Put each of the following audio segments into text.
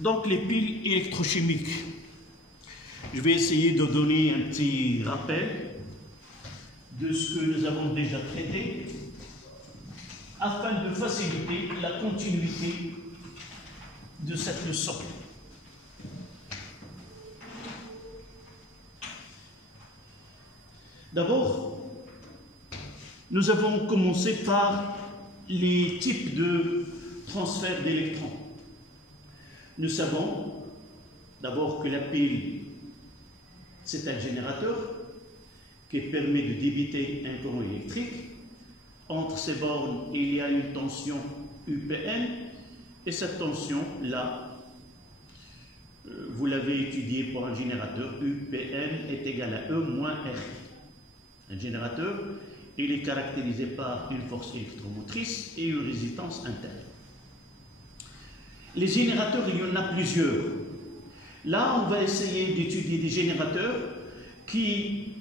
Donc les piles électrochimiques. Je vais essayer de donner un petit rappel de ce que nous avons déjà traité afin de faciliter la continuité de cette leçon. D'abord, nous avons commencé par les types de transfert d'électrons. Nous savons d'abord que la pile, c'est un générateur qui permet de débiter un courant électrique. Entre ces bornes, il y a une tension UPN et cette tension-là, vous l'avez étudié pour un générateur, UPN est égal à E moins R. Un générateur, il est caractérisé par une force électromotrice et une résistance interne. Les générateurs, il y en a plusieurs. Là, on va essayer d'étudier des générateurs qui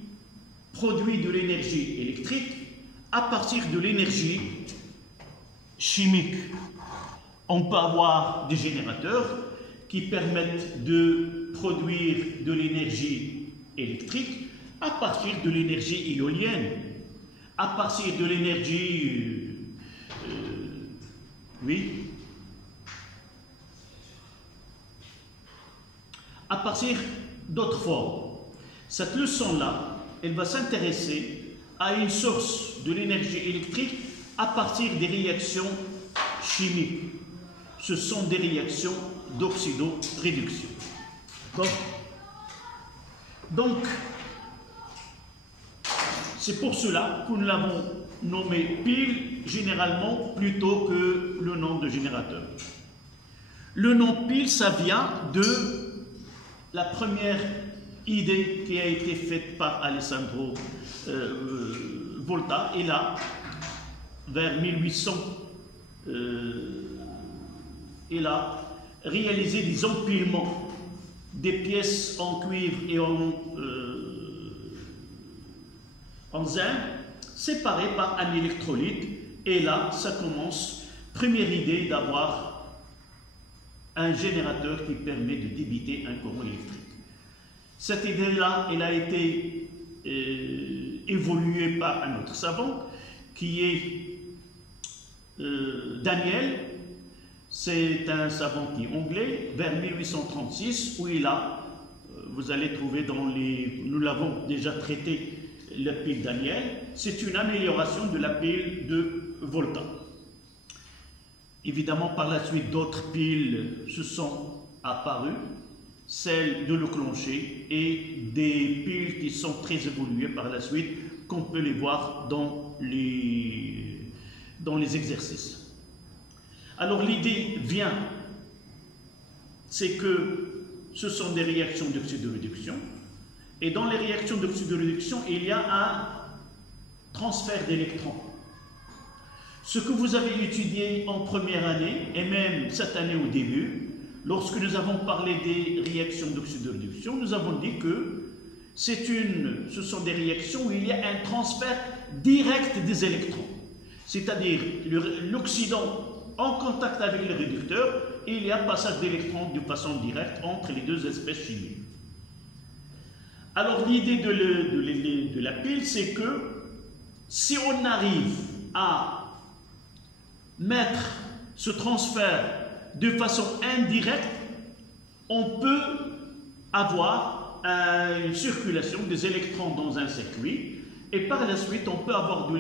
produisent de l'énergie électrique à partir de l'énergie chimique. On peut avoir des générateurs qui permettent de produire de l'énergie électrique à partir de l'énergie éolienne, à partir de l'énergie... à partir d'autres formes. Cette leçon-là, elle va s'intéresser à une source de l'énergie électrique à partir des réactions chimiques. Ce sont des réactions d'oxydoréduction. Donc, c'est pour cela que nous l'avons nommé pile généralement plutôt que le nom de générateur. Le nom pile, ça vient de la première idée qui a été faite par Alessandro Volta, et là, vers 1800, il a réalisé des empilements des pièces en cuivre et en zinc, séparées par un électrolyte, et là, ça commence, première idée d'avoir un générateur qui permet de débiter un courant électrique. Cette idée-là, elle a été évoluée par un autre savant qui est Daniel. C'est un savant qui est anglais, vers 1836, où il a, vous allez trouver dans les... Nous l'avons déjà traité, la pile Daniel. C'est une amélioration de la pile de Volta. Évidemment, par la suite, d'autres piles se sont apparues, celles de Leclanché et des piles qui sont très évoluées par la suite, qu'on peut les voir dans les exercices. Alors l'idée vient, c'est que ce sont des réactions d'oxydoréduction, et dans les réactions d'oxydoréduction, il y a un transfert d'électrons. Ce que vous avez étudié en première année, et même cette année au début, lorsque nous avons parlé des réactions d'oxydoréduction, nous avons dit que ce sont des réactions où il y a un transfert direct des électrons. C'est-à-dire l'oxydant en contact avec le réducteur, et il y a passage d'électrons de façon directe entre les deux espèces chimiques. Alors l'idée de la pile, c'est que si on arrive à mettre ce transfert de façon indirecte, on peut avoir une circulation des électrons dans un circuit, et par la suite on peut avoir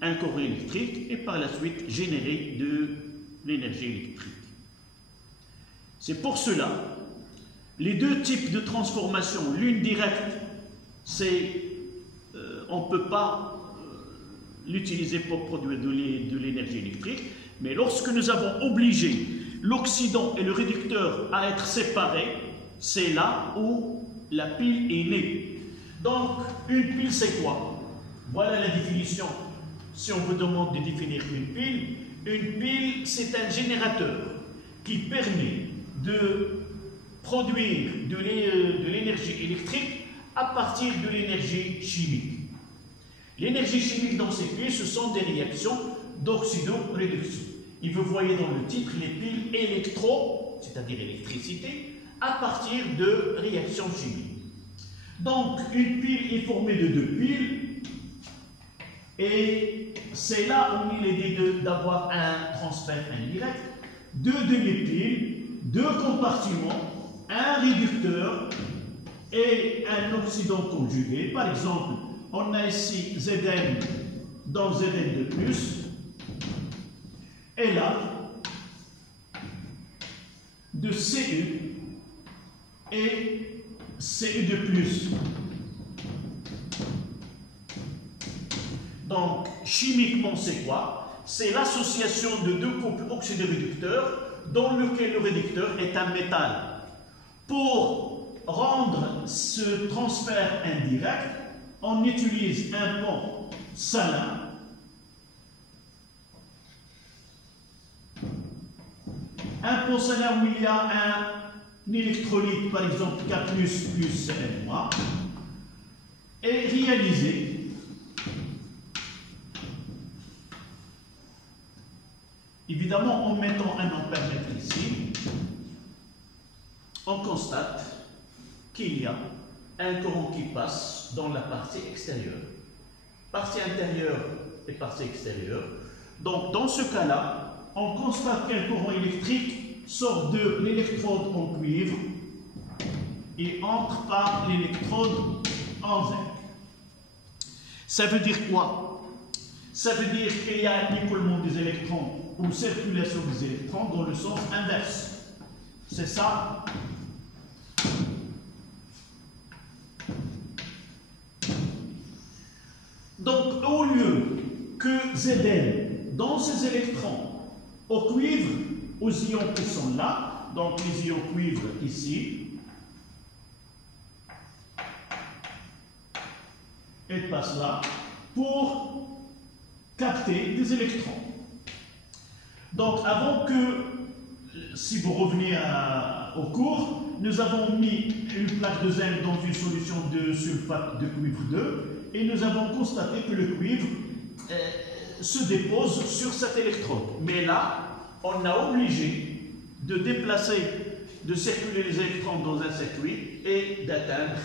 un courant électrique, et par la suite générer de l'énergie électrique. C'est pour cela, les deux types de transformation, l'une directe, c'est on ne peut pas l'utiliser pour produire de l'énergie électrique, mais lorsque nous avons obligé l'oxydant et le réducteur à être séparés, c'est là où la pile est née. Donc, une pile, c'est quoi? Voilà la définition. Si on vous demande de définir une pile, c'est un générateur qui permet de produire de l'énergie électrique à partir de l'énergie chimique. L'énergie chimique dans ces piles, ce sont des réactions d'oxydoréduction. Et vous voyez dans le titre les piles électrochimiques. c'est-à-dire électricité, à partir de réactions chimiques. Donc, une pile est formée de deux piles, et c'est là où il est dit d'avoir un transfert indirect, deux demi-piles, deux compartiments, un réducteur et un oxydant conjugué. Par exemple, on a ici Zn dans Zn de plus, et là, de Cu et Cu de plus. Donc, chimiquement, c'est quoi? C'est l'association de deux couples oxydoréducteurs dans lequel le réducteur est un métal. Pour rendre ce transfert indirect, on utilise un pont salin. Un pont salin où il y a un électrolyte, par exemple K+, plus Cl-, est réalisé évidemment en mettant un ampèremètre ici. On constate qu'il y a un courant qui passe dans la partie extérieure. Partie intérieure et partie extérieure. Donc dans ce cas-là, on constate qu'un courant électrique sort de l'électrode en cuivre et entre par l'électrode en zinc. Ça veut dire quoi? Ça veut dire qu'il y a un écoulement des électrons ou circulation des électrons dans le sens inverse. C'est ça. Donc, au lieu que Zn dans ces électrons au cuivre, aux ions qui sont là, donc les ions cuivre ici, elles passent là pour capter des électrons. Donc, avant que, si vous revenez au cours, nous avons mis une plaque de zinc dans une solution de sulfate de cuivre 2 et nous avons constaté que le cuivre se dépose sur cet électrode. Mais là, on a obligé de déplacer, de circuler les électrons dans un circuit et d'atteindre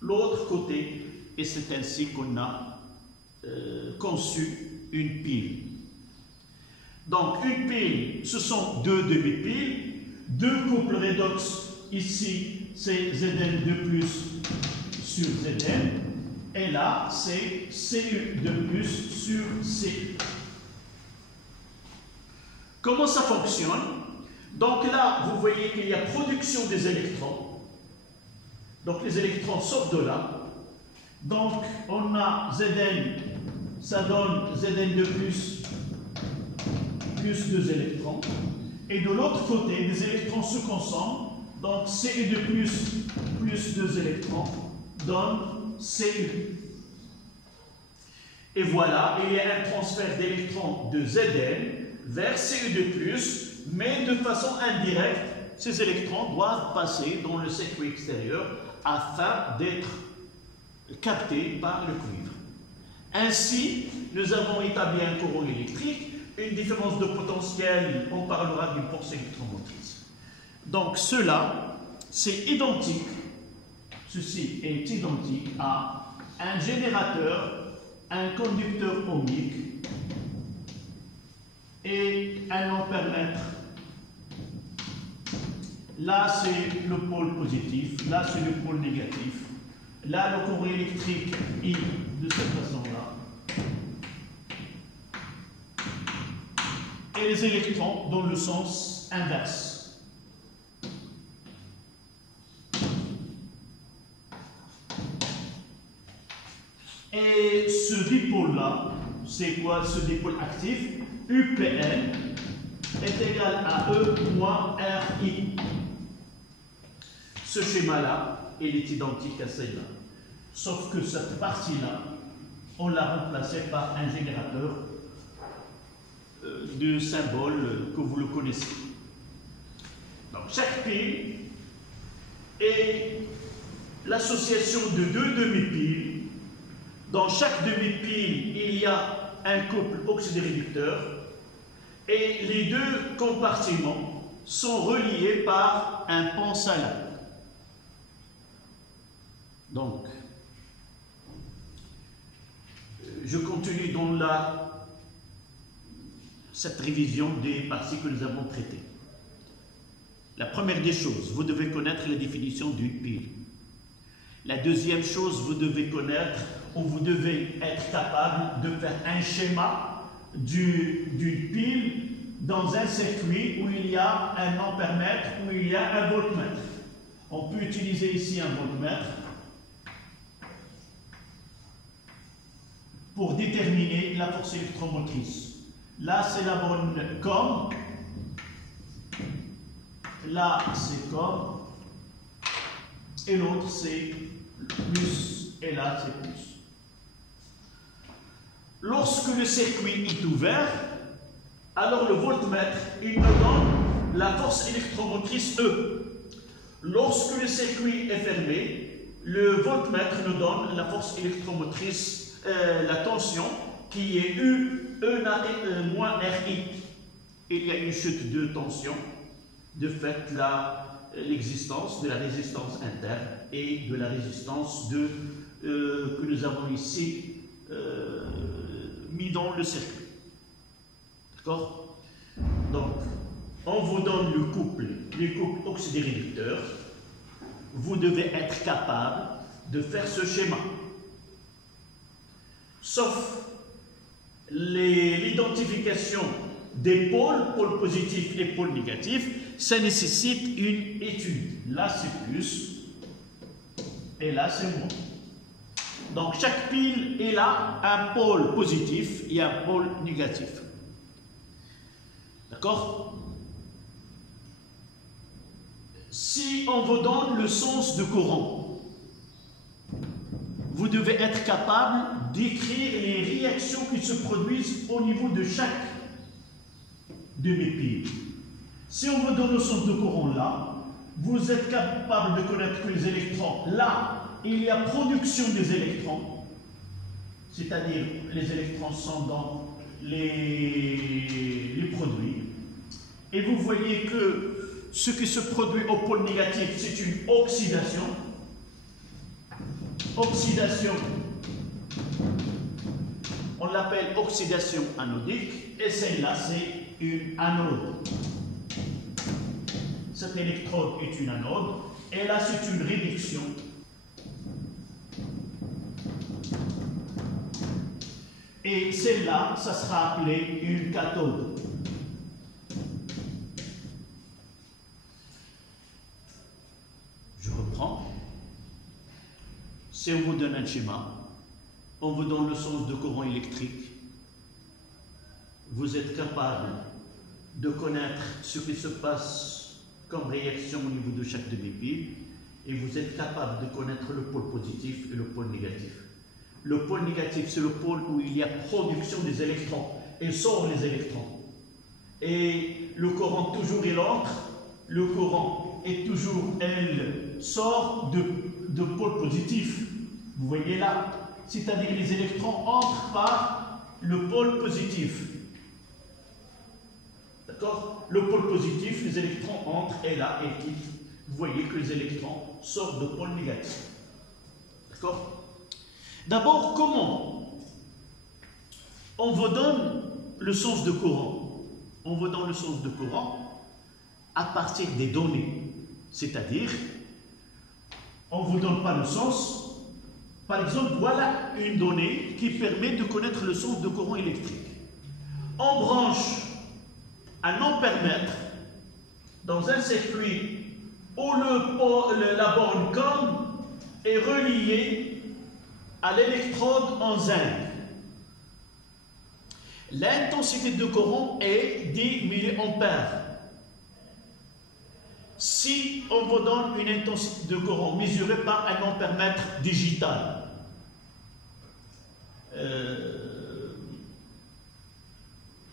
l'autre côté. Et c'est ainsi qu'on a conçu une pile. Donc, une pile, ce sont deux demi-piles, deux couples redox. Ici, c'est Zn de plus sur Zn. Et là, c'est Cu de plus sur Cu. Comment ça fonctionne? Donc là, vous voyez qu'il y a production des électrons. Donc les électrons sortent de là. Donc on a Zn, ça donne Zn de plus 2 électrons. Et de l'autre côté, les électrons se consomment. Donc Cu de plus 2 électrons donne Cu. Et voilà, il y a un transfert d'électrons de Zn vers Cu de plus, mais de façon indirecte, ces électrons doivent passer dans le circuit extérieur afin d'être captés par le cuivre. Ainsi, nous avons établi un courant électrique, une différence de potentiel, on parlera d'une force électromotrice. Donc cela, c'est identique, ceci est identique à un générateur, un conducteur ohmique et un ampèremètre. Là, c'est le pôle positif, là, c'est le pôle négatif. Là, le courant électrique est de cette façon-là. Et les électrons dans le sens inverse. Et ce dipôle-là, c'est quoi ce dipôle actif? UPN est égal à E moins RI. Ce schéma-là, il est identique à celui-là. Sauf que cette partie-là, on l'a remplacée par un générateur de symbole que vous le connaissez. Donc chaque pile est l'association de deux demi-piles. Dans chaque demi-pile, il y a un couple oxydoréducteur et les deux compartiments sont reliés par un pont salin. Donc, je continue dans cette révision des parties que nous avons traitées. La première des choses, vous devez connaître la définition d'une pile. La deuxième chose, vous devez connaître ou vous devez être capable de faire un schéma d'une pile dans un circuit où il y a un ampèremètre, où il y a un voltmètre. On peut utiliser ici un voltmètre pour déterminer la force électromotrice. Là, c'est la bonne com. Là, c'est com. Et l'autre, c'est plus. Et là, c'est plus. Lorsque le circuit est ouvert, alors le voltmètre, il nous donne la force électromotrice E. Lorsque le circuit est fermé, le voltmètre nous donne la force électromotrice, la tension, qui est U, E moins RI. Il y a une chute de tension, de fait l'existence de la résistance interne et de la résistance que nous avons ici mis dans le circuit. D'accord? Donc, on vous donne les couples oxydoréducteurs. Vous devez être capable de faire ce schéma. Sauf l'identification des pôles positifs et pôles négatifs, ça nécessite une étude. Là, c'est plus, et là, c'est moins. Donc, chaque pile est là un pôle positif et un pôle négatif. D'accord? Si on vous donne le sens de courant, vous devez être capable d'écrire les réactions qui se produisent au niveau de chaque de mes piles. Si on vous donne le sens de courant là, vous êtes capable de connaître que les électrons, là, il y a production des électrons, c'est-à-dire les électrons sont dans les produits. Et vous voyez que ce qui se produit au pôle négatif, c'est une oxydation. Oxydation, on l'appelle oxydation anodique, et celle-là, c'est une anode. Cet électrode est une anode, et là, c'est une réduction. Et celle-là, ça sera appelé une cathode. Je reprends. Si on vous donne un schéma, on vous donne le sens de courant électrique, vous êtes capable de connaître ce qui se passe comme réaction au niveau de chaque demi-pile, et vous êtes capable de connaître le pôle positif et le pôle négatif. Le pôle négatif, c'est le pôle où il y a production des électrons et sort les électrons. Et le courant, toujours il entre, le courant est toujours, elle sort de pôle positif. Vous voyez là, c'est-à-dire les électrons entrent par le pôle positif. D'accord? Le pôle positif, les électrons entrent et là, et quittent. Vous voyez que les électrons sortent de pôle négatif. D'accord? D'abord, comment on vous donne le sens de courant? On vous donne le sens de courant à partir des données. C'est-à-dire, on ne vous donne pas le sens. Par exemple, voilà une donnée qui permet de connaître le sens de courant électrique. On branche un ampèremètre dans un circuit où la borne COM est reliée à l'électrode en zinc. L'intensité de courant est 10 milliampères. Si on vous donne une intensité de courant mesurée par un ampèremètre digital,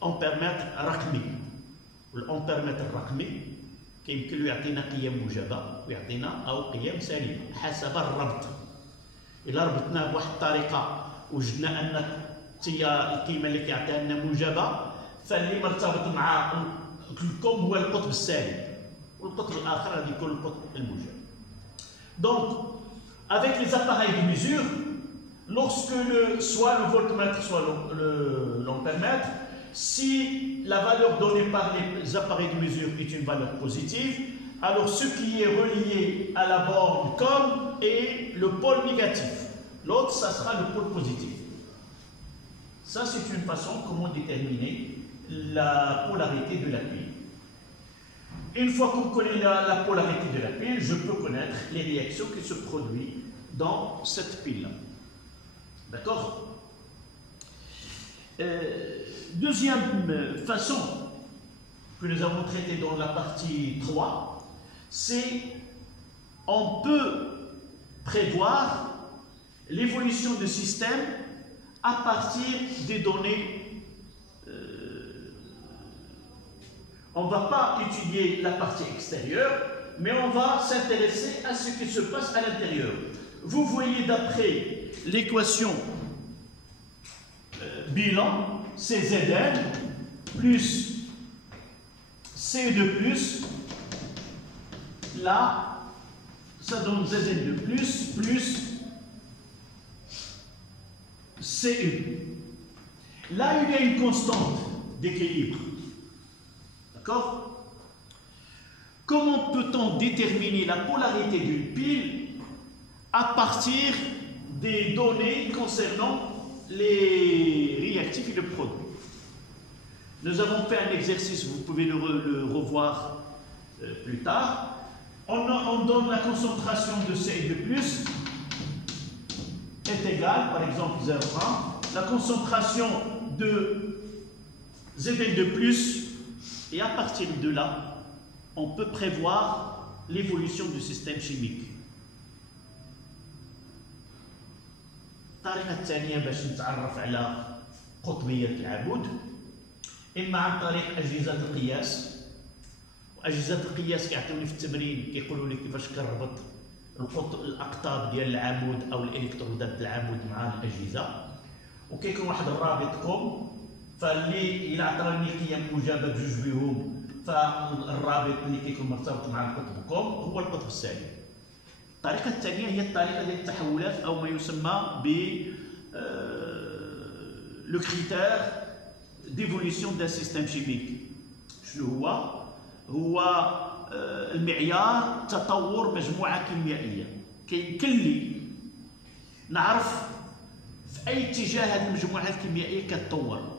ampèremètre رقمي. الأمبيرمتر الرقمي كيمكن له يعطينا قيم موجبة ويعطينا أو قيم سالبة حسب الربط. إلا ربطناه بواحد الطريقة وجدنا أن هي القيمة اللي كيعطيها لنا موجبة، فاللي مرتبط مع الكم هو القطب السالب. والقطر الآخر غادي يكون القطر الموجب. Donc, avec les appareils de mesure, lorsque soit le voltmètre, soit l'ampèremètre, si la valeur donnée par les appareils de mesure est une valeur positive, alors ce qui est relié à la borne comme est le pôle négatif. L'autre, ça sera le pôle positif. Ça, c'est une façon comment déterminer la polarité de la pile. Une fois qu'on connaît la polarité de la pile, je peux connaître les réactions qui se produisent dans cette pile-là. D'accord? Deuxième façon que nous avons traitée dans la partie 3, c'est on peut prévoir l'évolution du système à partir des données. On ne va pas étudier la partie extérieure, mais on va s'intéresser à ce qui se passe à l'intérieur. Vous voyez d'après l'équation bilan, CZN plus CE2 plus, là, ça donne ZN de plus CE. Là, il y a une constante d'équilibre. D'accord? Comment peut-on déterminer la polarité d'une pile à partir des données concernant les réactifs et le produit? Nous avons fait un exercice, vous pouvez le revoir plus tard. On donne la concentration de CE2+, est égale, par exemple 0,1. La concentration de Zn2+, et à partir de là, on peut prévoir l'évolution du système chimique. الطريقة الثانية باش نتعرف على قطبية العمود إما عن طريق أجهزة القياس، وأجهزة القياس كيعطيوني في التمرين كيقولوا لي كيفاش كنربط الأقطاب ديال العمود أو الإلكترودات العمود مع الأجهزة، وكيكون واحد الرابط كوم، فاللي إلا عطاوني قيم موجبة بجوج بهم فالرابط اللي كيكون مرتبط مع القطب كوم هو القطب السالب. الطريقة الثانية هي الطريقة ديال التحولات أو ما يسمى ب لو كريتير ديفوليسيون دان سيستيم شيميك. شنو هو؟ هو المعيار تطور مجموعة كيميائية. كيمكن لي نعرف في أي اتجاه هذه المجموعة الكيميائية كتطور.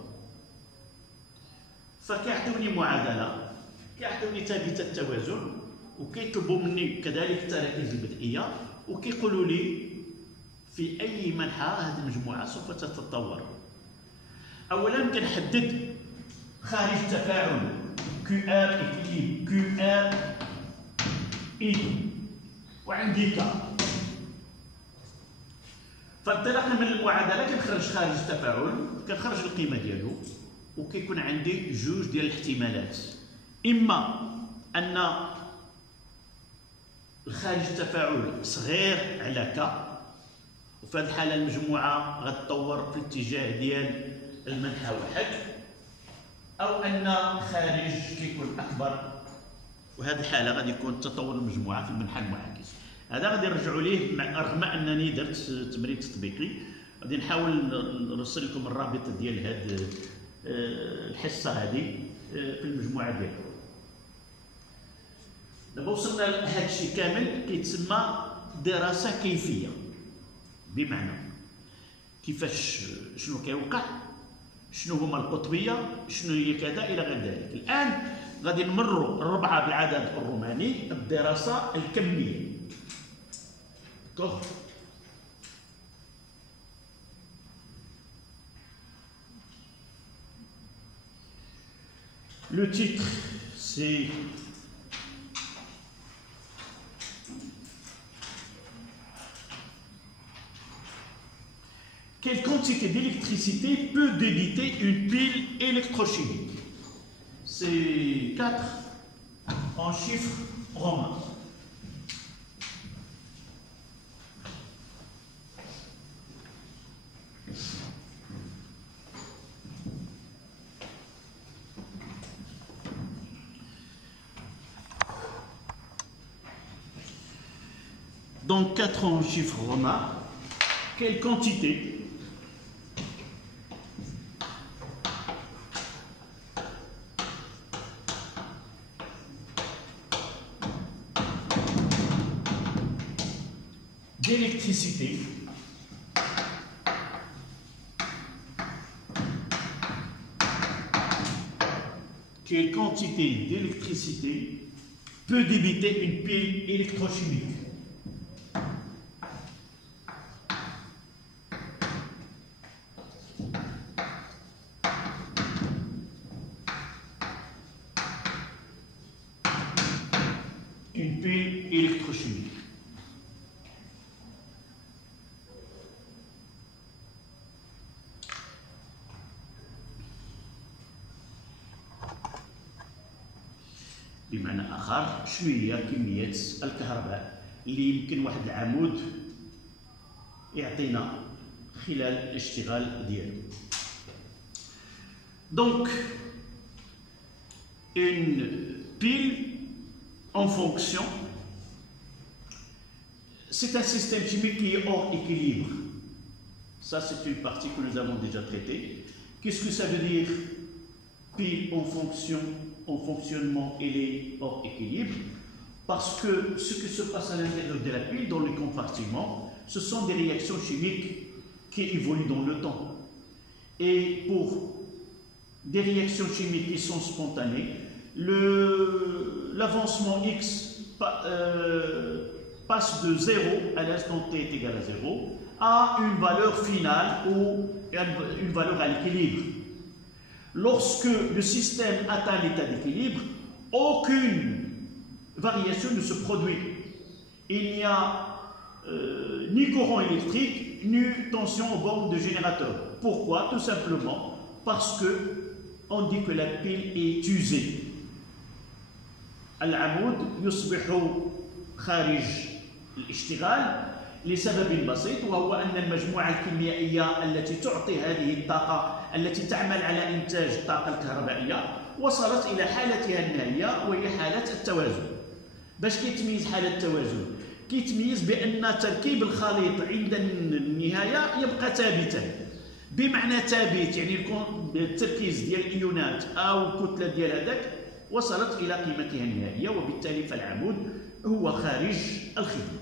فكيعطيوني معادلة، كيعطيوني ثابتة التوازن، وكيطلبوا مني كذلك التراكيز البدئية، وكيقولوا لي في أي منحى هذه المجموعة سوف تتطور. أولاً كنحدد خارج التفاعل QR équilibre QR I وعندي K. فانطلاقا من المعادلة كنخرج خارج التفاعل، كنخرج القيمة ديالو، وكيكون عندي جوج ديال الاحتمالات، إما أن الخارج التفاعل صغير على K، وفي هذه الحالة المجموعة غتطور في الاتجاه ديال المنحى واحد، أو أن الخارج كيكون أكبر، وهذه الحالة غادي يكون تطور المجموعة في المنحى المعاكس. هذا غادي نرجعوا ليه رغم أنني درت تمرين تطبيقي، غادي نحاول نرسل لكم الرابط ديال هذه الحصة هذه في المجموعة ديالكم. دابا وصلنا لهذا الشيء كامل كيتسمى دراسة كيفية، بمعنى كيفاش شنو كيوقع، شنو هما القطبية، شنو هي كذا إلى غير ذلك. الآن غادي نمروا الربعة بالعدد الروماني الدراسة الكمية. داكوغ؟ Le titre, c'est quelle quantité d'électricité peut débiter une pile électrochimique? C'est 4 en chiffres romains. Donc 4 en chiffre romain. Quelle quantité d'électricité quelle quantité d'électricité peut débiter une pile électrochimique? Une pile électrochimique. بمعنى آخر شنو هي كمية الكهرباء اللي يمكن واحد العمود يعطينا خلال الاشتغال ديالو. Donc une pile en fonction, c'est un système chimique qui est hors équilibre. Ça, c'est une partie que nous avons déjà traitée. Qu'est-ce que ça veut dire pile en fonction, en fonctionnement, elle est hors équilibre? Parce que ce qui se passe à l'intérieur de la pile, dans les compartiments, ce sont des réactions chimiques qui évoluent dans le temps. Et pour des réactions chimiques qui sont spontanées, l'avancement X passe de 0 à l'instant T est égal à 0 à une valeur finale ou une valeur à l'équilibre. Lorsque le système atteint l'état d'équilibre, aucune variation ne se produit. Il n'y a ni courant électrique, ni tension aux bornes de générateur. Pourquoi? Tout simplement parce que on dit que la pile est usée. العمود يصبح خارج الاشتغال لسبب بسيط، وهو أن المجموعة الكيميائية التي تعطي هذه الطاقة التي تعمل على إنتاج الطاقة الكهربائية وصلت إلى حالتها النهائية وهي حالة التوازن. باش كيتميز حالة التوازن؟ كيتميز بأن تركيب الخليط عند النهاية يبقى ثابتا. بمعنى ثابت يعني التركيز ديال الإيونات أو الكتلة ديال هذاك وصلت إلى قيمتها النهائية، وبالتالي فالعمود هو خارج الخدمة.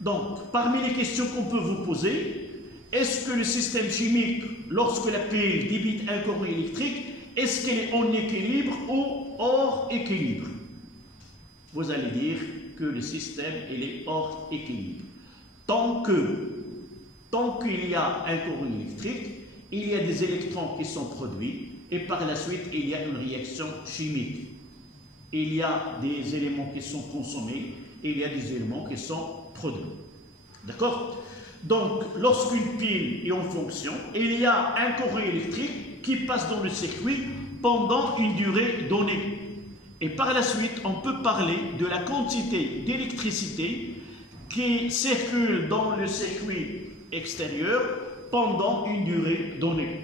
Donc, parmi les questions qu'on peut vous poser, est-ce que le système chimique, lorsque la pile débite un courant électrique, est-ce qu'elle est en équilibre ou hors équilibre? Vous allez dire que le système il est hors équilibre. Tant qu'il y a un courant électrique, il y a des électrons qui sont produits et par la suite il y a une réaction chimique. Il y a des éléments qui sont consommés et il y a des éléments qui sont produits. D'accord? Donc, lorsqu'une pile est en fonction, il y a un courant électrique qui passe dans le circuit pendant une durée donnée. Et par la suite, on peut parler de la quantité d'électricité qui circule dans le circuit extérieur pendant une durée donnée.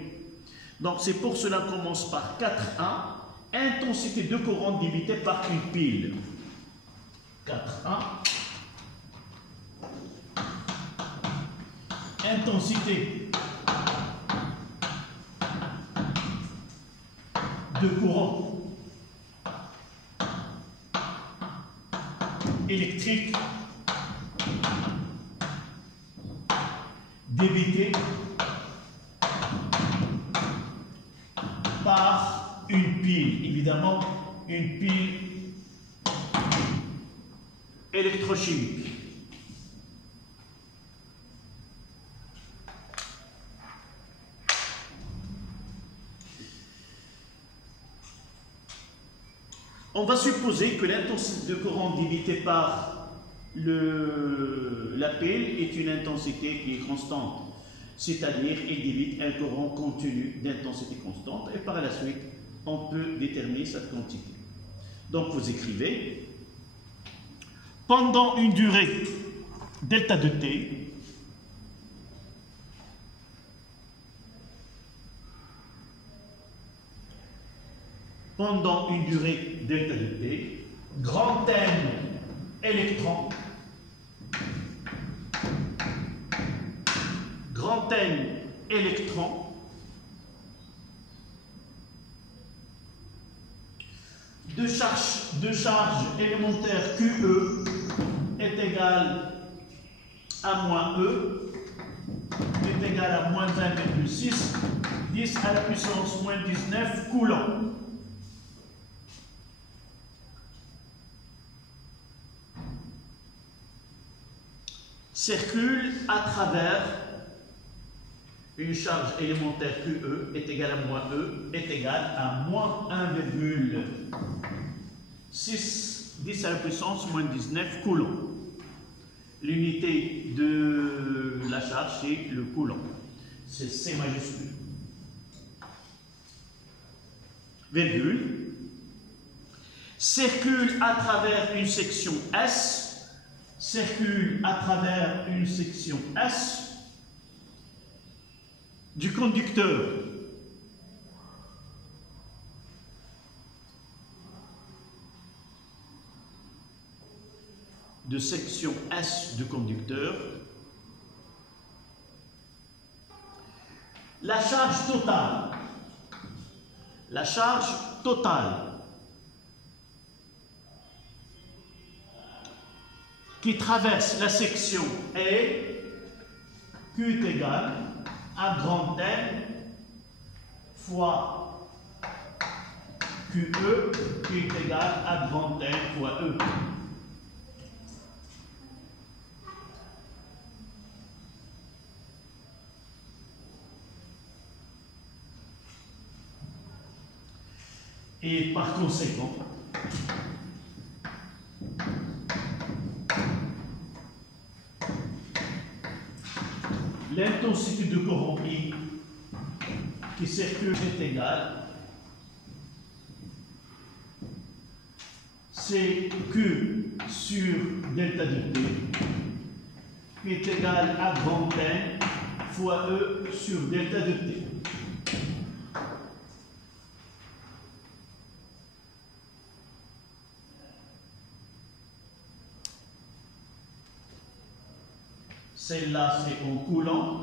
Donc, c'est pour cela qu'on commence par 4.1, intensité de courant débitée par une pile. 4.1. Intensité de courant électrique débité par une pile, évidemment une pile électrochimique. On va supposer que l'intensité de courant débitée par la pile est une intensité qui est constante, c'est-à-dire il débite un courant continu d'intensité constante et par la suite on peut déterminer cette quantité. Donc vous écrivez pendant une durée delta de t pendant une durée delta de t, grand N électrons grand N électrons de charge élémentaire QE est égal à moins E est égal à moins 1,6, 10 à la puissance moins 19 coulombs. Circule à travers une charge élémentaire QE est égale à moins E est égale à moins 1,6 10 à la puissance moins 19 coulombs. L'unité de la charge, c'est le coulomb. C'est C majuscule. Virgule. Circule à travers une section S. Circule à travers une section S du conducteur de section S du conducteur, la charge totale qui traverse la section est Q est égal à grand N fois QE qui est égal à grand N fois E. Et par conséquent, l'intensité de courant I qui circule est égale c'est Q sur delta de T qui est égal à grand N fois E sur delta de T. Celle-là, c'est en coulant.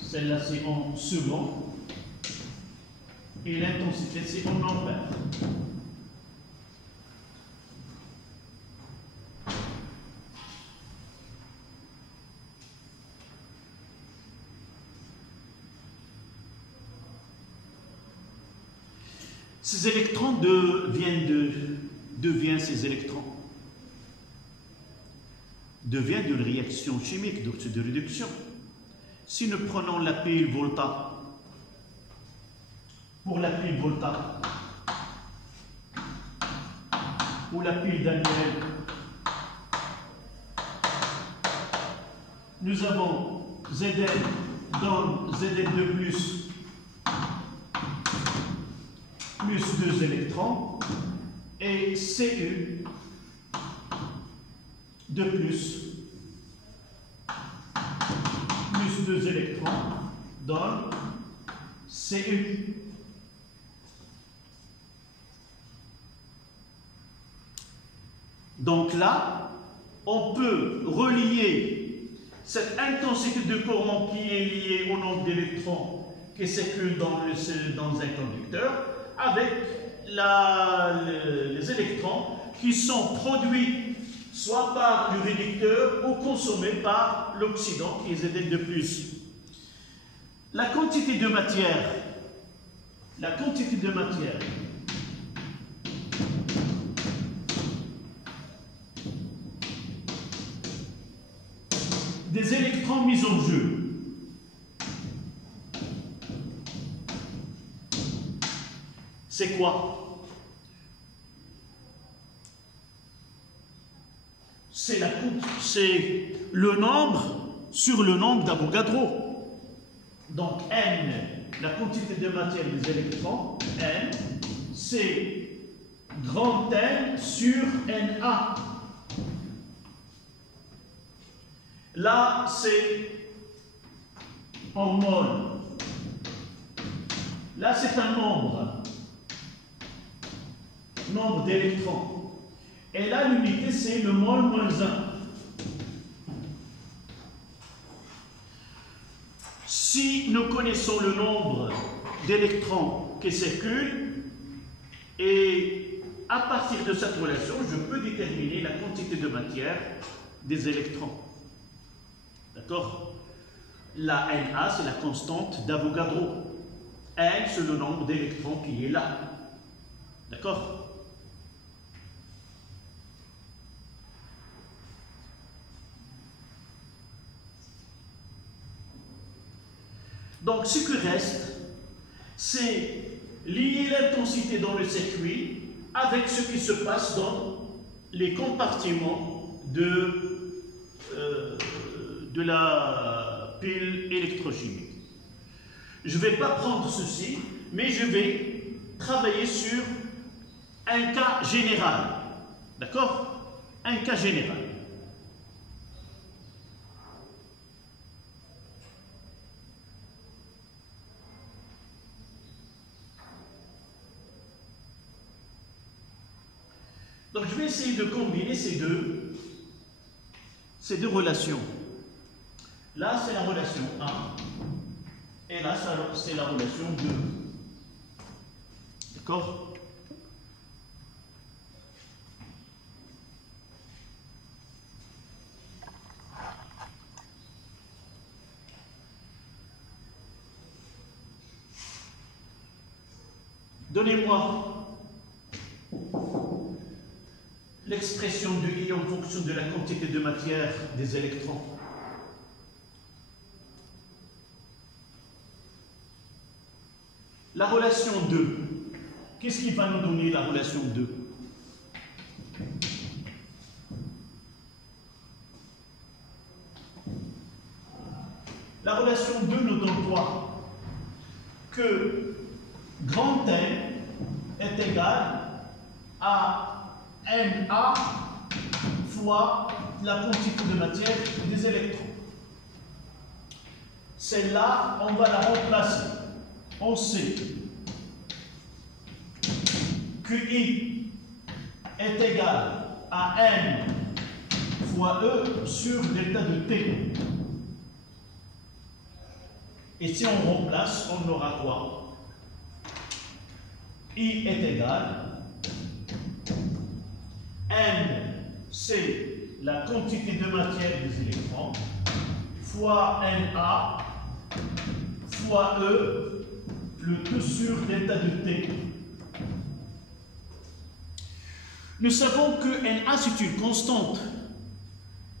Celle-là, c'est en second. Et l'intensité, c'est en ampère. Ces électrons deviennent ces électrons deviennent de réaction chimique, donc c'est de réduction. Si nous prenons la pile Volta, pour la pile Volta, ou la pile Daniel, nous avons Zn donne Zn de plus 2 électrons et Cu de plus 2 électrons donne Cu. Donc là, on peut relier cette intensité de courant qui est liée au nombre d'électrons qui circulent dans un conducteur avec les électrons qui sont produits soit par le réducteur ou consommés par l'oxydant qui est Zn de plus. La quantité de matière des électrons mis en jeu c'est quoi? C'est le nombre sur le nombre d'Avogadro. Donc N, la quantité de matière des électrons, N, c'est grand N sur Na. Là, c'est en mol. Là, c'est un nombre d'électrons. Et là, l'unité, c'est le mol moins 1. Si nous connaissons le nombre d'électrons qui circulent, et à partir de cette relation, je peux déterminer la quantité de matière des électrons. D'accord? La Na, c'est la constante d'Avogadro. N, c'est le nombre d'électrons qui est là. D'accord? Donc, ce qui reste, c'est lier l'intensité dans le circuit avec ce qui se passe dans les compartiments de la pile électrochimique. Je ne vais pas prendre ceci, mais je vais travailler sur un cas général. D'accord? Un cas général. Donc je vais essayer de combiner ces deux relations. Là, c'est la relation 1. Et là, c'est la relation 2. D'accord? Donnez-moi l'expression de I en fonction de la quantité de matière des électrons. La relation 2. Qu'est-ce qui va nous donner la relation 2? La relation 2 nous donne quoi? Que grand N est égal à Na fois la quantité de matière des électrons. Celle-là, on va la remplacer. On sait que I est égal à N fois E sur l'état de T. Et si on remplace, on aura quoi? I est égal N, c'est la quantité de matière des électrons, fois Na, fois E, le tout sur l'état de T. Nous savons que Na, c'est une constante,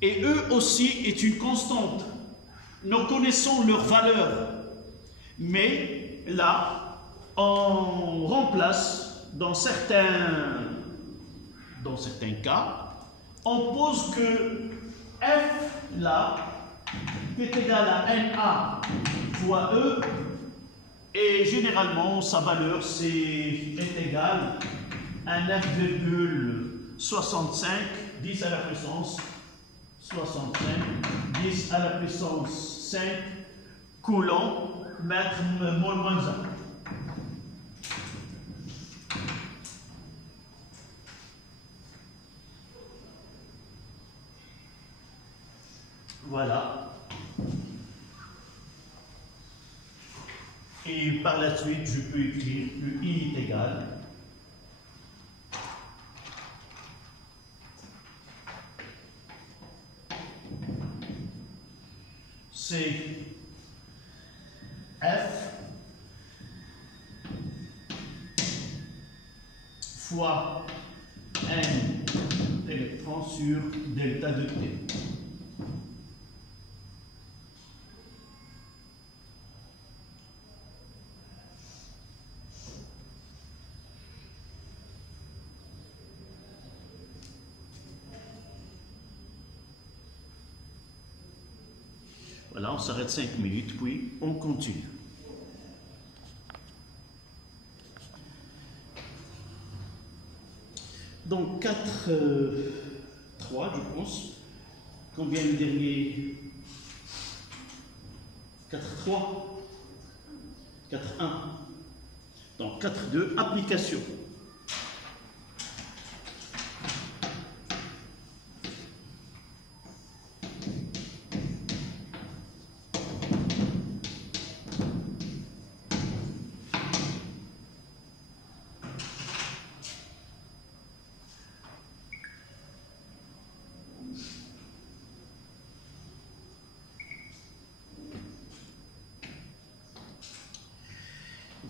et E aussi est une constante. Nous connaissons leur valeur, mais là, on remplace dans certains cas, on pose que F là est égal à Na fois E, et généralement sa valeur est égale à 9,65 10 à la puissance 65 10 à la puissance 5 coulomb mètre mol moins 1. Voilà. Et par la suite, je peux écrire que I est égal c'est F fois N électrons sur delta de T. Voilà, on s'arrête 5 minutes, puis on continue. Donc 4, 3, je pense. Combien le dernier? 4, 3. 4, 1. Donc 4.2, application.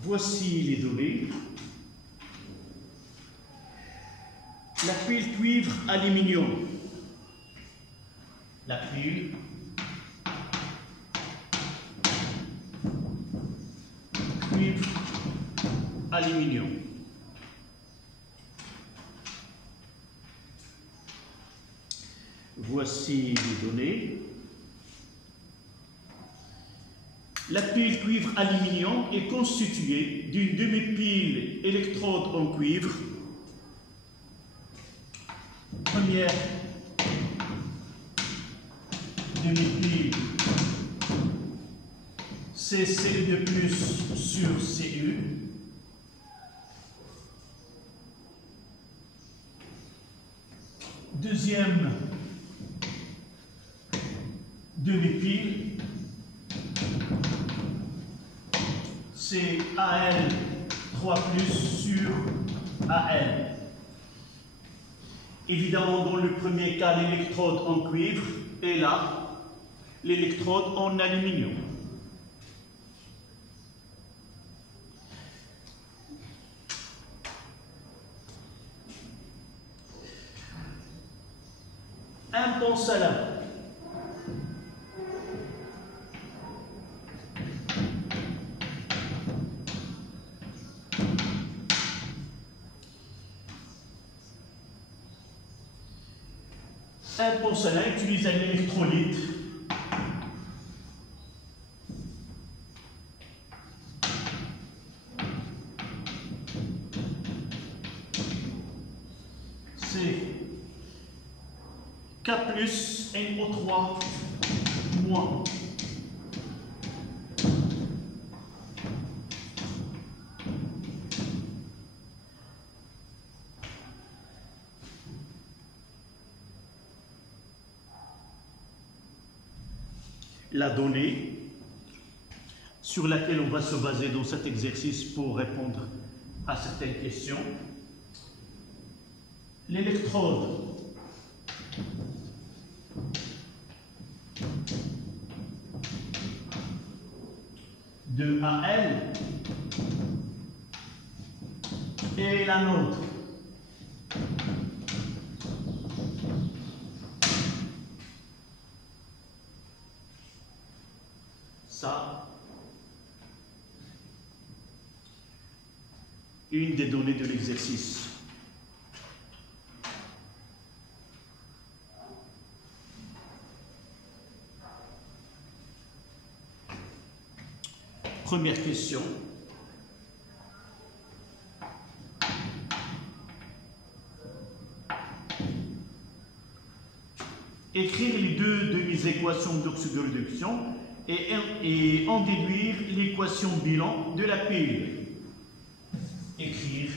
Voici les données. La pile cuivre-aluminium. La pile cuivre-aluminium. Voici les données. La pile cuivre-aluminium est constituée d'une demi-pile électrode en cuivre. Première demi-pile CCU2+ sur CU. Deuxième demi-pile c'est Al3+ sur Al. Évidemment, dans le premier cas, l'électrode en cuivre et là, l'électrode en aluminium. Un pensalin. Un porcelain utilise un électrolyte c'est K+ NO3-. La donnée sur laquelle on va se baser dans cet exercice pour répondre à certaines questions. L'électrode de Al et la nôtre. Ça, une des données de l'exercice. Première question. Écrire les deux demi-équations d'oxydoréduction et en déduire l'équation bilan de la pile. Écrire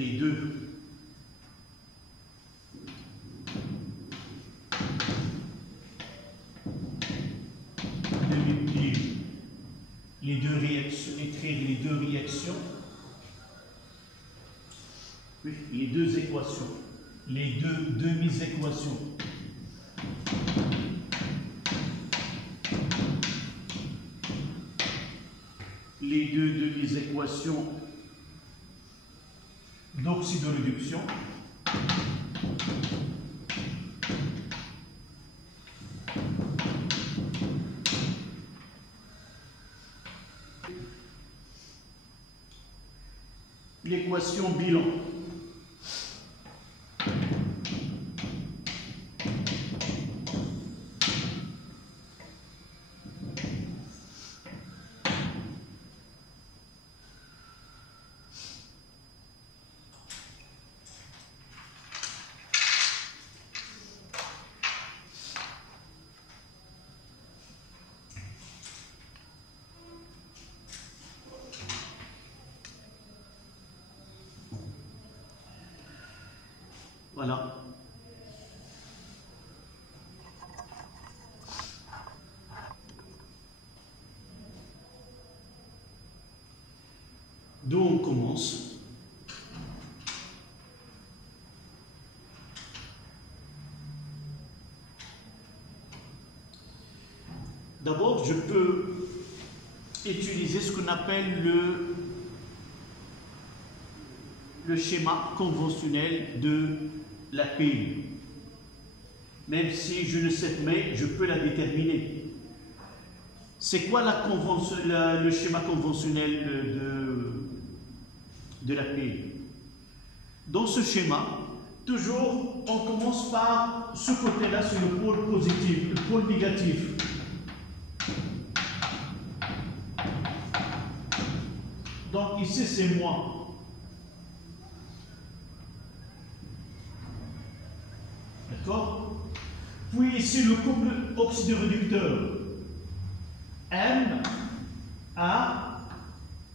les deux demi-piles, les deux réactions, écrire les deux réactions. Oui, les deux équations, les deux demi-équations. Les deux demi-équations d'oxydoréduction. L'équation bilan. Voilà. Donc on commence. D'abord, je peux utiliser ce qu'on appelle le schéma conventionnel de la pile. Même si je ne sais pas, je peux la déterminer. C'est quoi le schéma conventionnel de la pile? Dans ce schéma, toujours, on commence par ce côté-là, c'est le pôle positif, le pôle négatif. Donc ici, c'est moins. D'accord? Puis ici, le couple oxydoréducteur. M, A,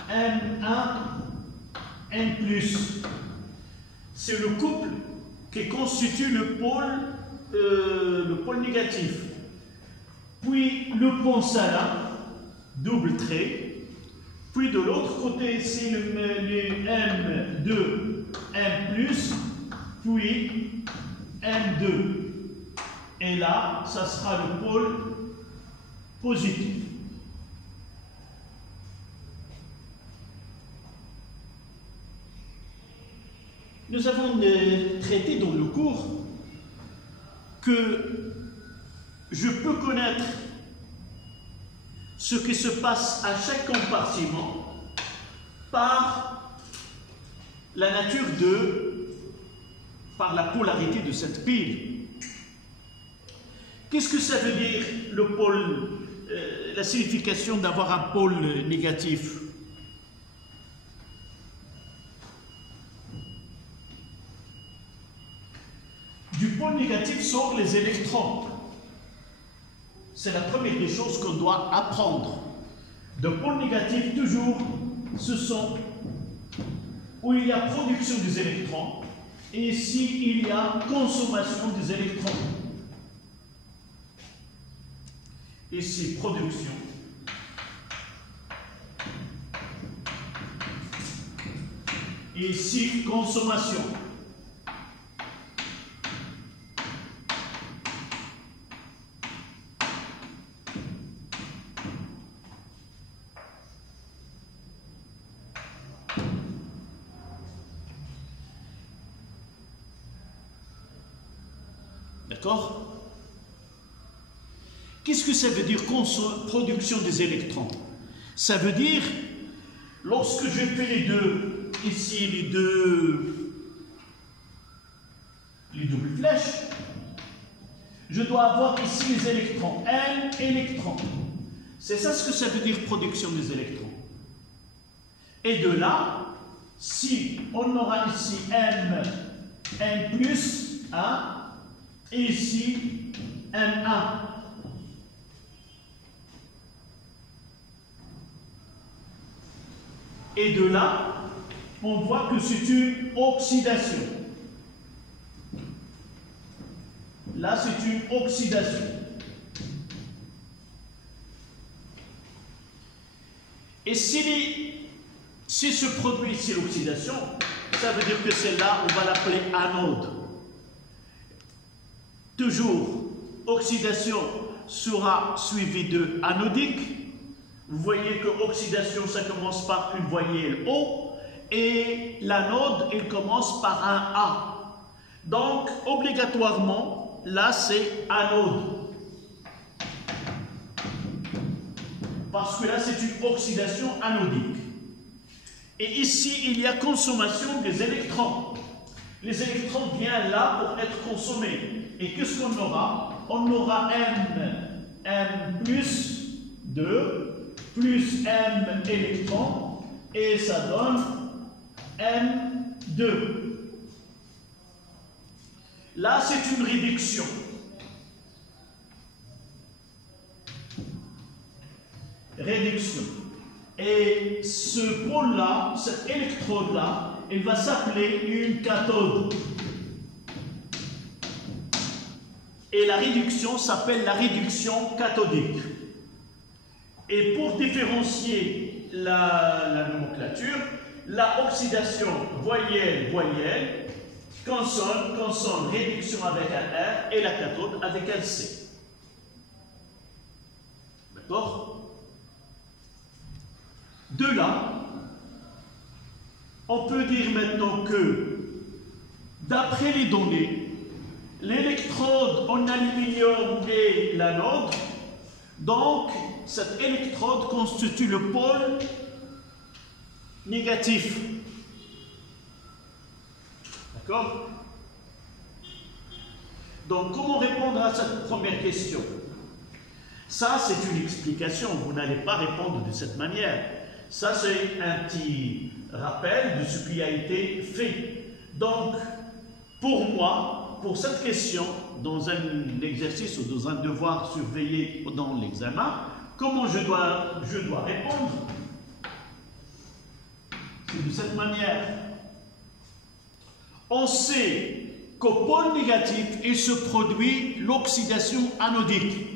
M1, N+. C'est le couple qui constitue le pôle négatif. Puis le pont salin, double trait. Puis de l'autre côté, ici, le M2, M+, puis M2. Et là, ça sera le pôle positif. Nous avons traité dans le cours que je peux connaître ce qui se passe à chaque compartiment par la nature par la polarité de cette pile. Qu'est-ce que ça veut dire le pôle, la signification d'avoir un pôle négatif? Du pôle négatif sortent les électrons. C'est la première des choses qu'on doit apprendre. De pôle négatif, toujours, ce sont où il y a production des électrons et ici, il y a consommation des électrons. Ici, production. Et ici, consommation. D'accord? Qu'est-ce que ça veut dire production des électrons? Ça veut dire, lorsque je fais les deux, ici les doubles flèches, je dois avoir ici les électrons, N électrons. C'est ça ce que ça veut dire production des électrons. Et de là, si on aura ici N plus 1, et ici M1. Et de là, on voit que c'est une oxydation. Là, c'est une oxydation. Et si ce produit ici l'oxydation, ça veut dire que celle-là, on va l'appeler anode. Toujours, oxydation sera suivie de anodique. Vous voyez que oxydation, ça commence par une voyelle O, et l'anode, elle commence par un A. Donc, obligatoirement, là, c'est anode. Parce que là, c'est une oxydation anodique. Et ici, il y a consommation des électrons. Les électrons viennent là pour être consommés. Et qu'est-ce qu'on aura? On aura M plus 2, plus M électrons, et ça donne M2. Là, c'est une réduction. Réduction. Et ce pôle-là, cet électrode-là, il va s'appeler une cathode. et la réduction s'appelle la réduction cathodique. Et pour différencier la nomenclature, la oxydation voyelle, consonne, réduction avec un R et la cathode avec un C. D'accord? De là, on peut dire maintenant que, d'après les données, l'électrode en aluminium est l'anode, donc cette électrode constitue le pôle négatif. D'accord? Donc, comment répondre à cette première question? Ça, c'est une explication. Vous n'allez pas répondre de cette manière. Ça, c'est un petit rappel de ce qui a été fait. Donc, pour moi, pour cette question, dans un exercice ou dans un devoir surveillé dans l'examen, comment je dois répondre? C'est de cette manière. On sait qu'au pôle négatif, il se produit l'oxydation anodique.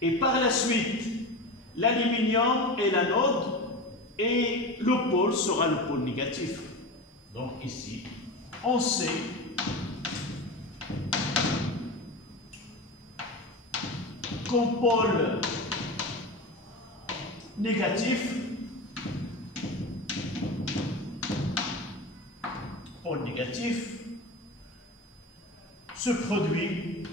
Et par la suite, l'aluminium est l'anode et le pôle sera le pôle négatif. Donc ici, on sait qu'au pôle négatif, se produit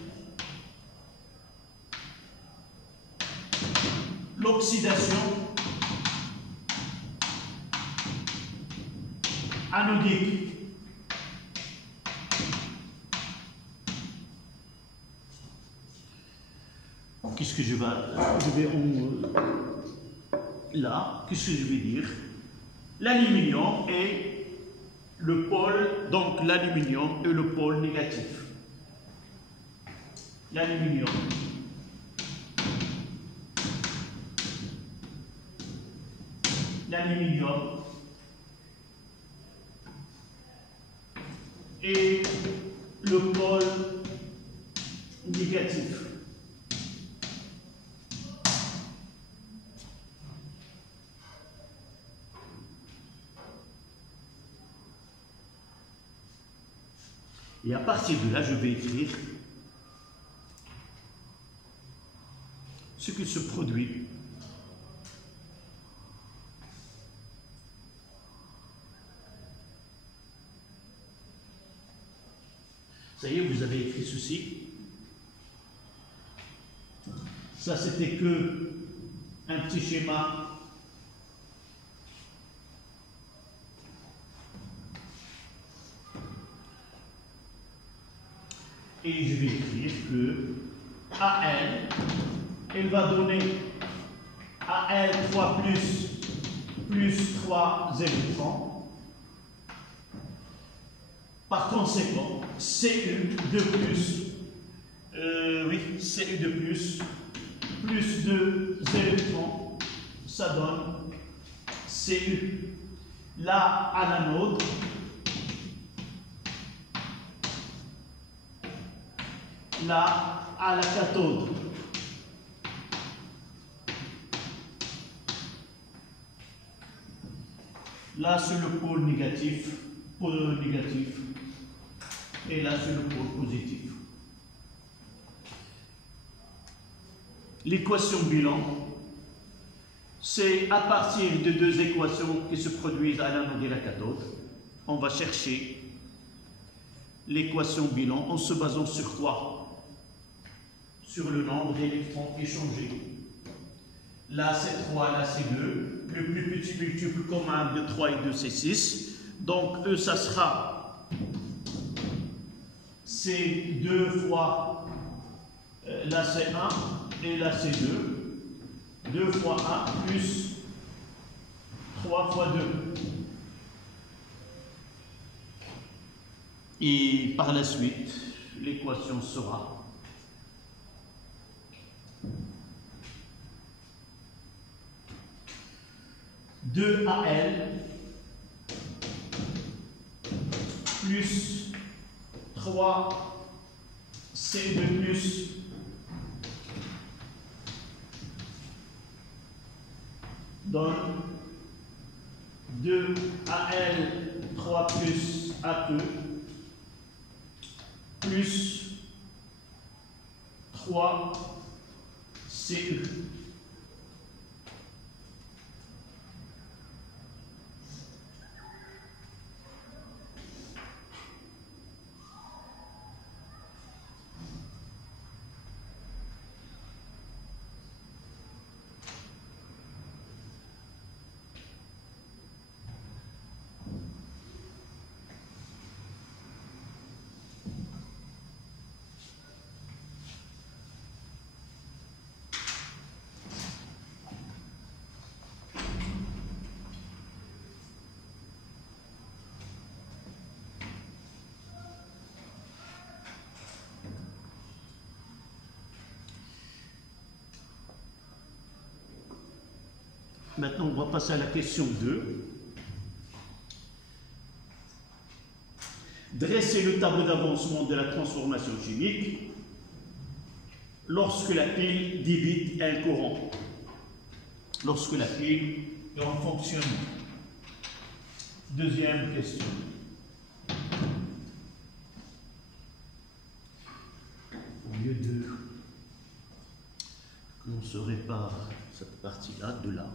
l'oxydation anodique. Qu'est-ce que je vais là, qu'est-ce que je vais dire? L'aluminium est le pôle, donc l'aluminium est le pôle négatif. L'aluminium est le pôle négatif. Et à partir de là, je vais écrire ce qui se produit ça y est, vous avez écrit ceci. Ça, c'était que un petit schéma et je vais écrire que AL, elle va donner AL 3 plus 3 électrons. Par conséquent, Cu de plus, Cu de plus 2 électrons, ça donne Cu. Là, à l'anode, là, à la cathode. Là, c'est le pôle négatif, et là, c'est le pôle positif. L'équation bilan, c'est à partir de deux équations qui se produisent à l'anode et la cathode. On va chercher l'équation bilan en se basant sur quoi? Sur le nombre d'électrons échangés. Là, c'est 3, là, c'est 2. Le plus petit multiple commun de 3 et 2, c'est 6. Donc, ça sera c'est 2 fois, là, c'est 1, et là, c'est 2. 2 fois 1 plus 3 fois 2. Et par la suite, l'équation sera deux AL plus 3 CE2 plus donne 2AL3 plus AE plus 3CE. Maintenant, on va passer à la question 2. Dressez le tableau d'avancement de la transformation chimique lorsque la pile débite un courant. Lorsque la pile est en fonctionnement. Deuxième question. Au lieu de qu'on se répare cette partie-là de là.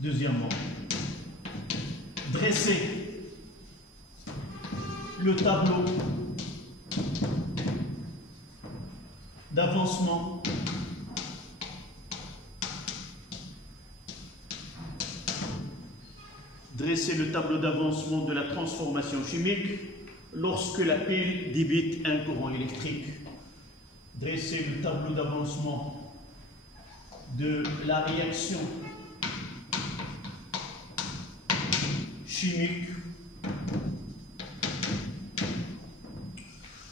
Deuxièmement, dressez le tableau d'avancement de la transformation chimique lorsque la pile débite un courant électrique. Dressez le tableau d'avancement de la réaction chimique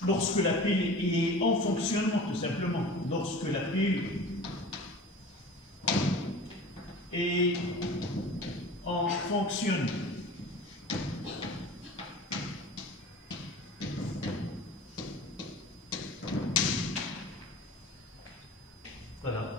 lorsque la pile est en fonctionnement, tout simplement. Lorsque la pile est en fonctionnement. Voilà.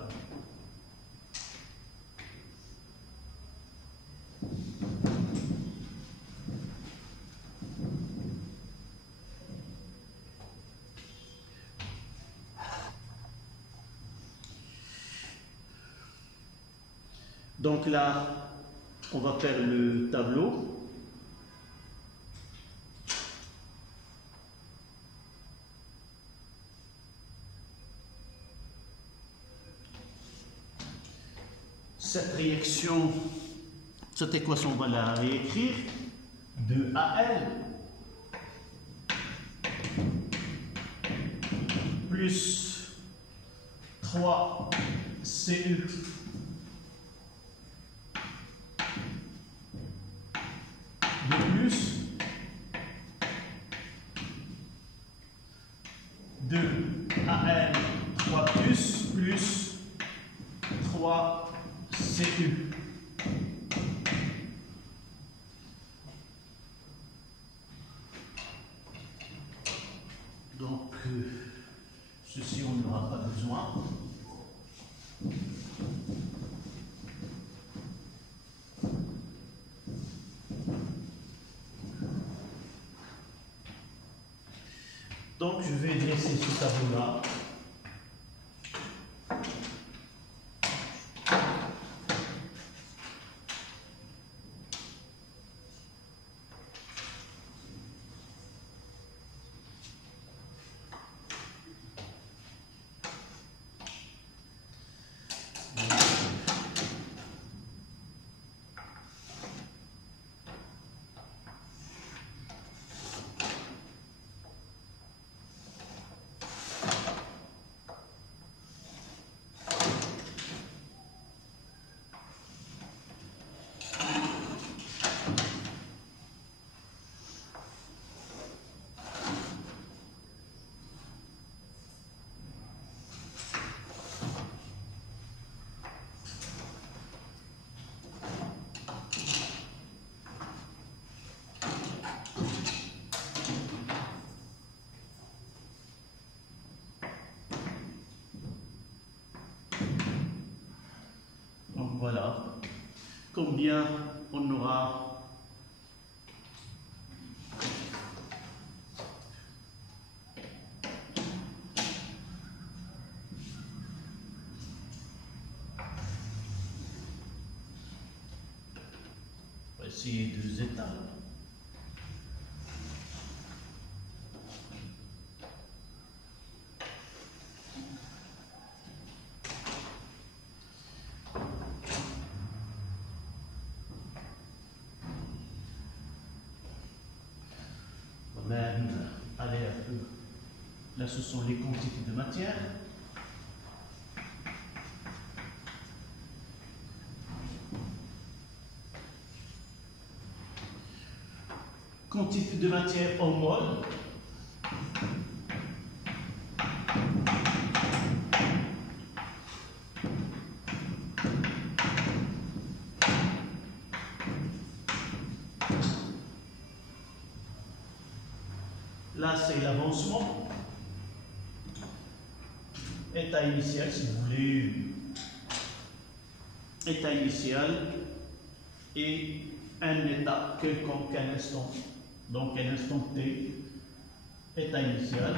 Donc là, on va faire le tableau. Cette réaction, cette équation, on va la réécrire. 2AL plus 3CE de plus 2AL3 plus 3CE. Donc, ceci, on n'aura pas besoin. Donc, je vais dresser ce tableau-là. voilà combien on aura. On va essayer de étapes. Même aller un peu. Là, ce sont les quantités de matière. Quantité de matière en mol. Là, c'est l'avancement. État initial, si vous voulez. État initial et un état quelconque, un instant. Donc, un instant T. État initial.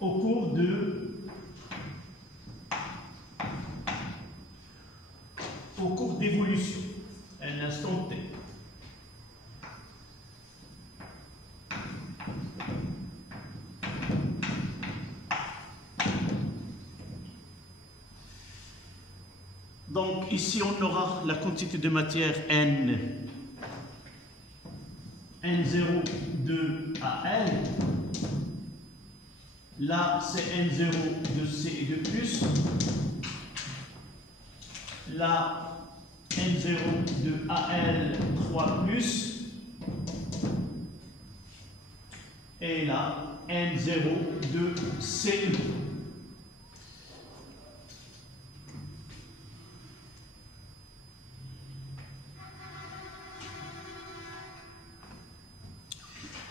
Au cours d'évolution, un instant T. Donc ici on aura la quantité de matière N0 de AL. Là c'est N0 de C et de plus. Là N0 de AL 3 plus. Et là N0 de CE.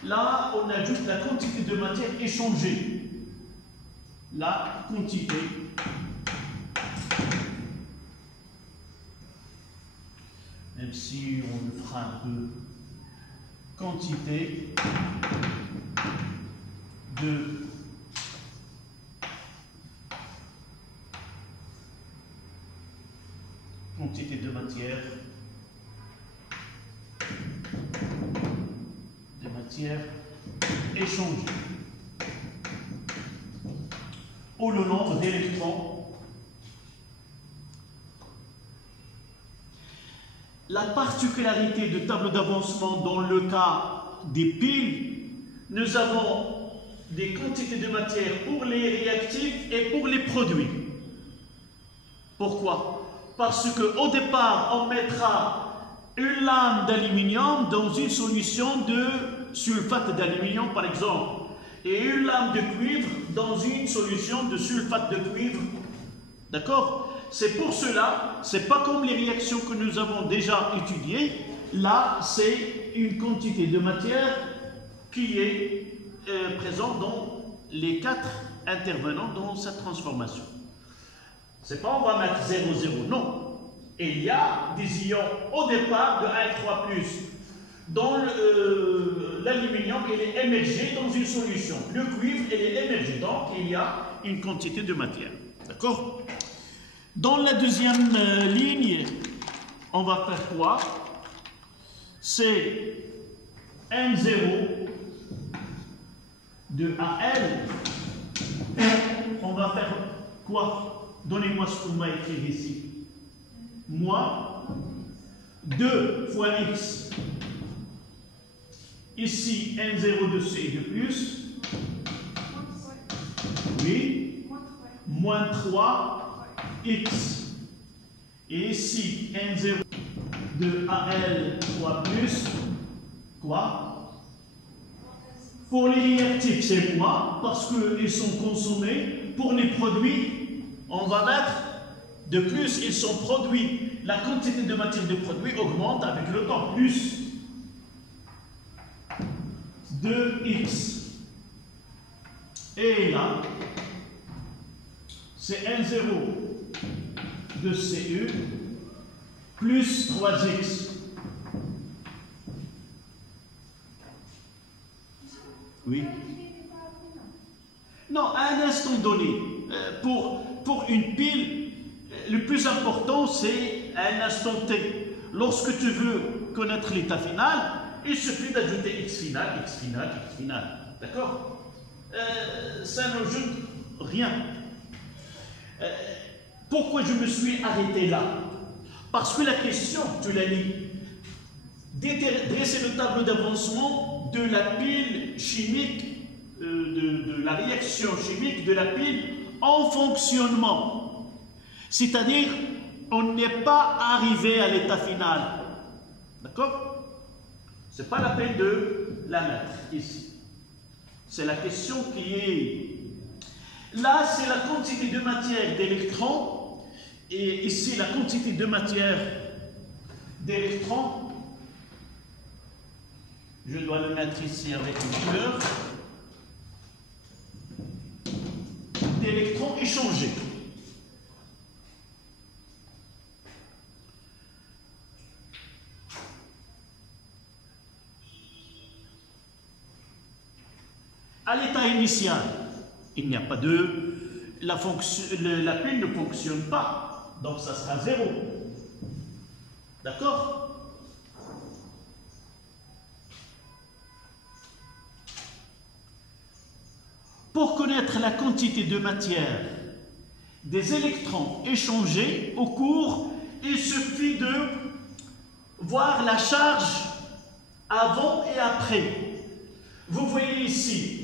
Là, on ajoute la quantité de matière échangée. La quantité même si on le fera un peu, quantité de matière échangée ou le nombre d'électrons. La particularité de tableau d'avancement dans le cas des piles, nous avons des quantités de matière pour les réactifs et pour les produits. Pourquoi? Parce qu'au départ, on mettra une lame d'aluminium dans une solution de sulfate d'aluminium, par exemple, et une lame de cuivre dans une solution de sulfate de cuivre. D'accord? C'est pour cela, c'est pas comme les réactions que nous avons déjà étudiées. Là, c'est une quantité de matière qui est présente dans les 4 intervenants dans cette transformation. C'est pas on va mettre 0, 0, non. Il y a des ions au départ de 1,3+. Dans l'aluminium, il est émergé dans une solution. Le cuivre, il est émergé. Donc, il y a une quantité de matière. D'accord? Dans la deuxième ligne, on va faire quoi? C'est N0 de AL. On va faire quoi? Donnez-moi ce qu'on m'a écrit ici. Moins 2 fois X. Ici, N0 de C de plus. Oui. Moins 3 X. Et ici, N0 de AL 3 plus. Quoi? Pour les réactifs, c'est moins, parce qu'ils sont consommés. Pour les produits, on va mettre de plus, ils sont produits. La quantité de matière de produit augmente avec le temps. Plus 2x. Et là, c'est 1, 0 de CE plus 3x. Oui. Non, à un instant donné, pour une pile, le plus important, c'est à un instant T. Lorsque tu veux connaître l'état final, il suffit d'ajouter x final, x final, x final. D'accord? Ça n'ajoute rien. Pourquoi je me suis arrêté là? Parce que la question, tu l'as dit, dresser le tableau d'avancement de la pile chimique, de la réaction chimique de la pile en fonctionnement. C'est-à-dire, on n'est pas arrivé à l'état final. D'accord? Ce n'est pas la peine de la mettre ici. C'est la question qui est... Là, c'est la quantité de matière d'électrons. Et ici, la quantité de matière d'électrons. Je dois le mettre ici avec une couleur. D'électrons échangés. À l'état initial, il n'y a pas de... La pile ne fonctionne pas, donc ça sera 0. D'accord? Pour connaître la quantité de matière des électrons échangés au cours, il suffit de voir la charge avant et après. Vous voyez ici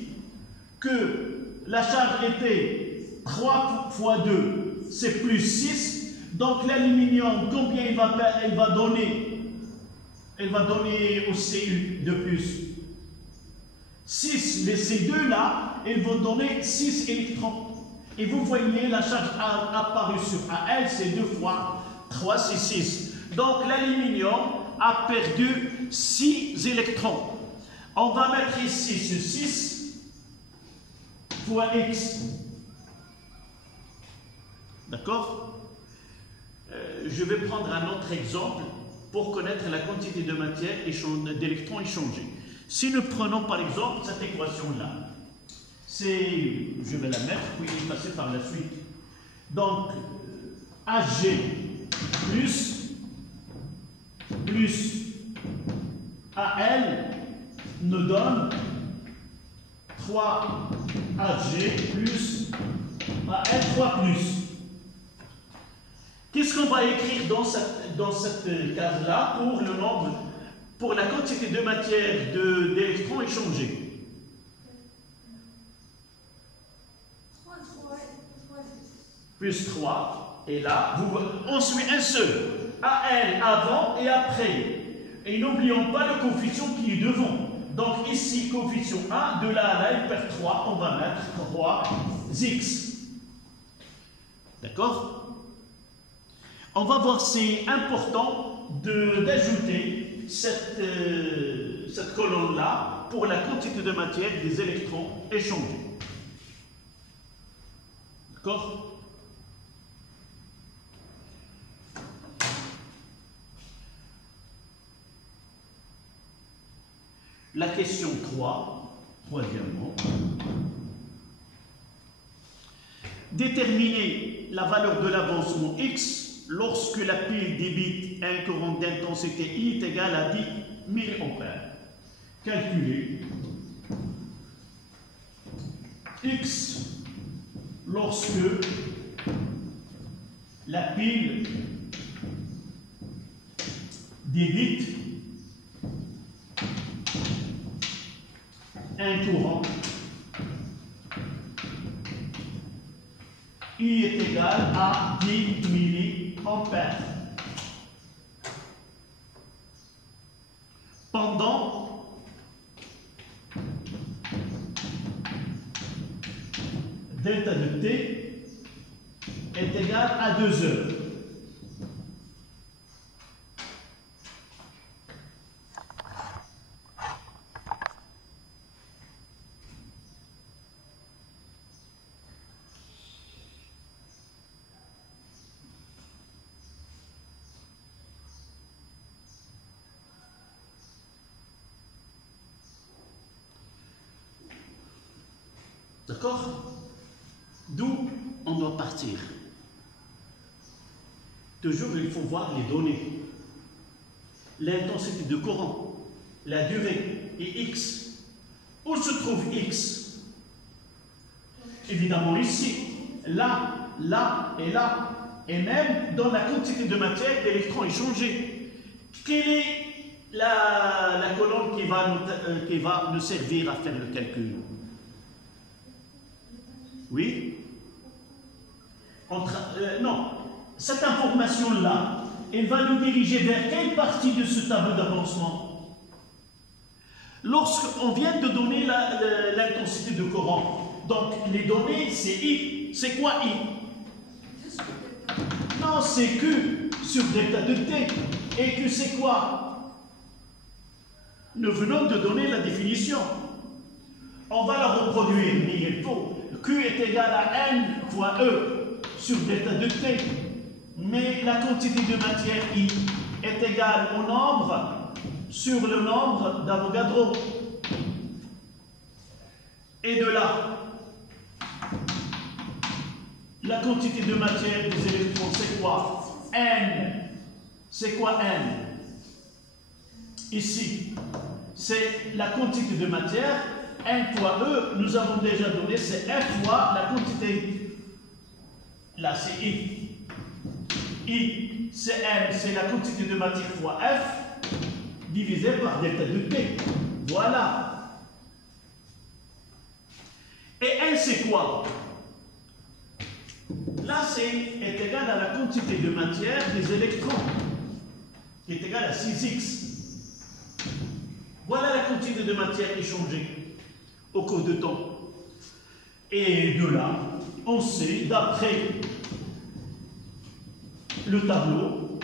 que la charge était 3 fois 2, c'est plus 6. Donc l'aluminium, combien il va donner? Elle va donner au Cu de plus 6. Les C2 là, elles vont donner 6 électrons. Et vous voyez la charge apparue sur AL, c'est 2 fois 3, c'est 6. Donc l'aluminium a perdu 6 électrons. On va mettre ici ce 6 fois X. D'accord? Je vais prendre un autre exemple pour connaître la quantité de matière d'électrons échangés. Si nous prenons par exemple cette équation-là, je vais la mettre, puis passer par la suite. Donc, Ag plus Al nous donne 3 Ag plus Al fois plus. Qu'est-ce qu'on va écrire dans cette case-là pour le nombre, pour la quantité de matière d'électrons échangés? 3 Plus 3. Et là, on suit un seul. AL avant et après. Et n'oublions pas le coefficient qui est devant. Donc ici, coefficient 1, de là à là, il perd 3. On va mettre 3x. D'accord? On va voir, c'est important d'ajouter cette colonne-là pour la quantité de matière des électrons échangés. D'accord? La question 3, troisièmement. Déterminer la valeur de l'avancement X lorsque la pile débite un courant d'intensité I est égal à 10 mA. Calculer X lorsque la pile débite un courant I est égal à 10 milliampères pendant delta de T est égal à 2 heures. D'accord? D'où on doit partir. Toujours, il faut voir les données. L'intensité de courant, la durée et X. Où se trouve X? Évidemment ici, là, là et là. Et même dans la quantité de matière, l'électron est changé. Quelle est la colonne qui va nous servir à faire le calcul? Oui? Non. Cette information-là, elle va nous diriger vers quelle partie de ce tableau d'avancement? Lorsqu'on vient de donner l'intensité de courant, donc les données, c'est I. C'est quoi I? Non, c'est Q sur delta de T. Et Q, c'est quoi? Nous venons de donner la définition. On va la reproduire, mais il faut. Q est égal à N fois E sur delta de T. Mais la quantité de matière I est égale au nombre sur le nombre d'Avogadro. Et de là, la quantité de matière des électrons, c'est quoi? N. C'est quoi N? Ici, c'est la quantité de matière. N fois E, nous avons déjà donné, c'est F fois la quantité. Là, c'est I. I, c'est N, c'est la quantité de matière fois F, divisé par delta de T. Voilà. Et N, c'est quoi? Là, est égal à la quantité de matière des électrons, qui est égale à 6x. Voilà la quantité de matière échangée au cours de temps. Et de là, on sait, d'après le tableau,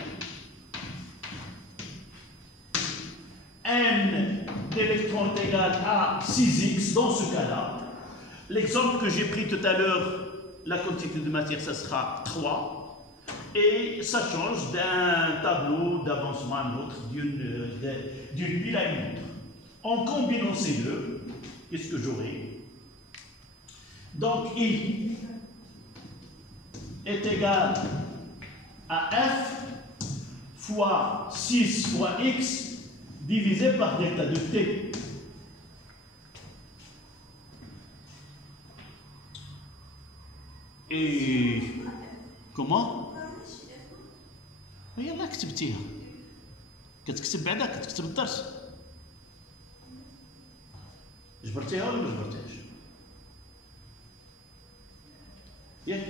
N d'électrons est égal à 6x dans ce cas-là. L'exemple que j'ai pris tout à l'heure, la quantité de matière, ça sera 3. Et ça change d'un tableau d'avancement à un autre, d'une pile à une autre. En combinant ces deux, qu'est-ce que j'aurai? Donc, I est égal à F fois 6 fois X divisé par delta de T. Et comment؟ هي الله كتبتيها كتكتب بعدا كتكتب الدرس جبرتيها ولا ما جبرتيهاش؟ ياك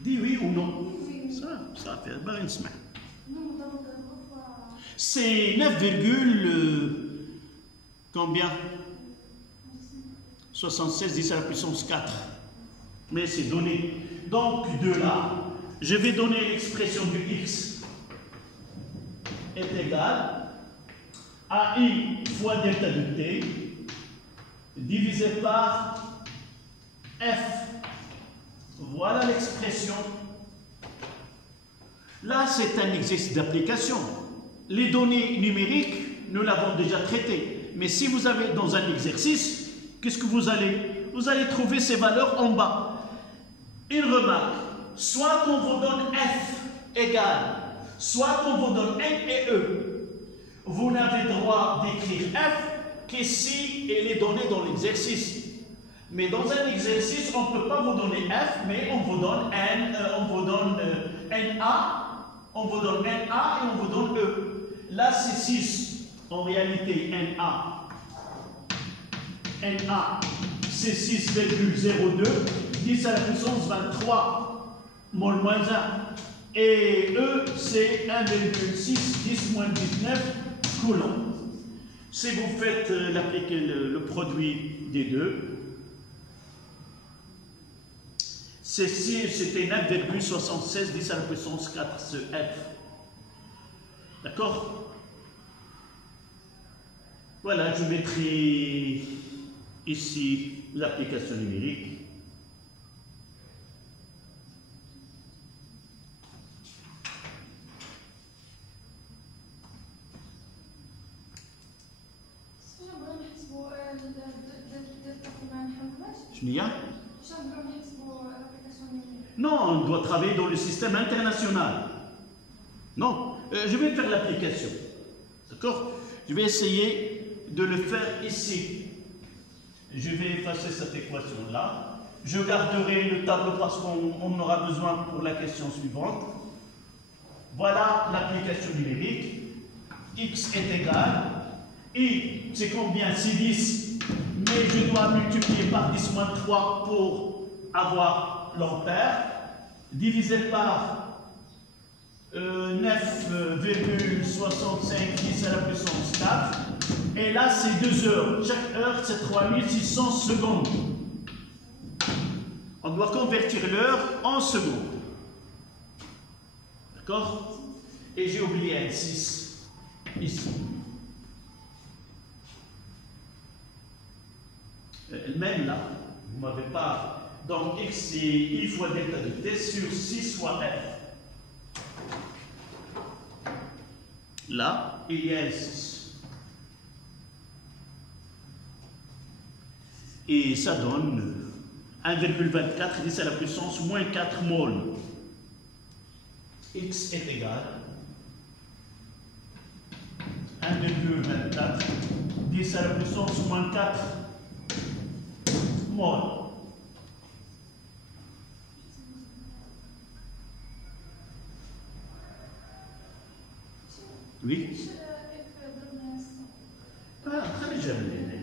دي وي او نو صافي باغي نسمع. C'est 9, combien? 76 10 à la puissance 4. Mais c'est donné. Donc de là, je vais donner l'expression du x est égal à I fois delta de t divisé par F. Voilà l'expression. Là, c'est un exercice d'application. Les données numériques, nous l'avons déjà traitées. Mais si vous avez dans un exercice, qu'est-ce que vous allez? Vous allez trouver ces valeurs en bas. Une remarque, soit qu'on vous donne F égale, soit qu'on vous donne N et E. Vous n'avez droit d'écrire F que si elle est donnée dans l'exercice. Mais dans un exercice, on ne peut pas vous donner F, mais on vous donne N, on vous donne NA, on vous donne NA et on vous donne E. Là, c'est 6. En réalité, NA, c'est 6,02, 10 à la puissance 23, mol moins 1. Et E, c'est 1,6, 10 moins 19 coulombs. Si vous faites le produit des deux, c'était 9,76 10 à la puissance 4, ce F. D'accord? Voilà, je mettrai ici l'application numérique. Je n'y ai. شنو يحسبوا l'application numérique. Non, on doit travailler dans le système international. Non, je vais faire l'application. D'accord? Je vais essayer de le faire ici. Je vais effacer cette équation-là. Je garderai le tableau parce qu'on aura besoin pour la question suivante. Voilà l'application numérique. X est égal. I, c'est combien? C'est 10. Mais je dois multiplier par 10 moins 3 pour avoir l'ampère. Divisé par 9,65 10 à la puissance 4. Et là, c'est 2 heures. Chaque heure, c'est 3600 secondes. On doit convertir l'heure en secondes. D'accord? Et j'ai oublié un 6 ici. Même là, vous ne m'avez pas. Donc, x c'est I fois delta de t sur 6 fois f. Là, il y a un 6. Et ça donne 1,24 10 à la puissance moins 4 mol. X est égal à 1,24 10 à la puissance moins 4 mol. Oui. خلي جنبي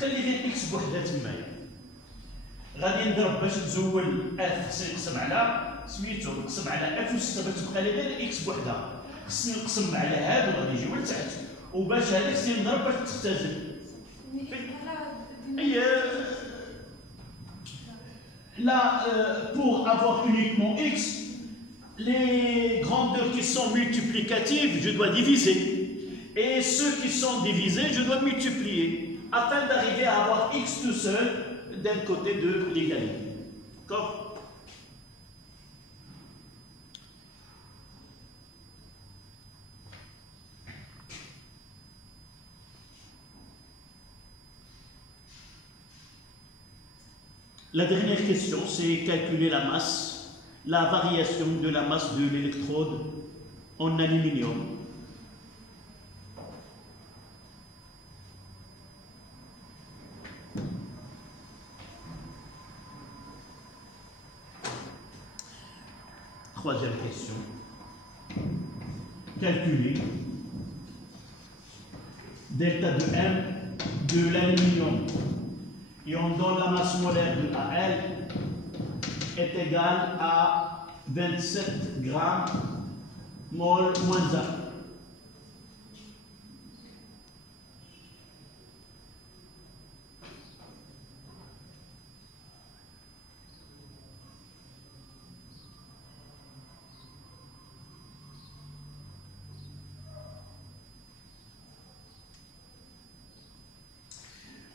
خلي غير اكس بوحدها تمايا غادي نضرب باش نزول اف خصني نقسم على سميتو نقسم على اف و6 باش تبقى لي غير اكس بوحدها خصني نقسم على هاد وغادي يجيو لتحت وباش هذيك خصني نضرب باش تختزل là pour avoir uniquement x les grandeurs qui sont multiplicatives, je dois diviser. Et ceux qui sont divisés, je dois multiplier. Afin d'arriver à avoir x tout seul d'un côté de l'égalité. D'accord? La dernière question, c'est calculer la masse. La variation de la masse de l'électrode en aluminium. Troisième question. Calculer delta de M de l'aluminium. Et on donne la masse molaire de AL est égal à 27 grammes mol moins 1.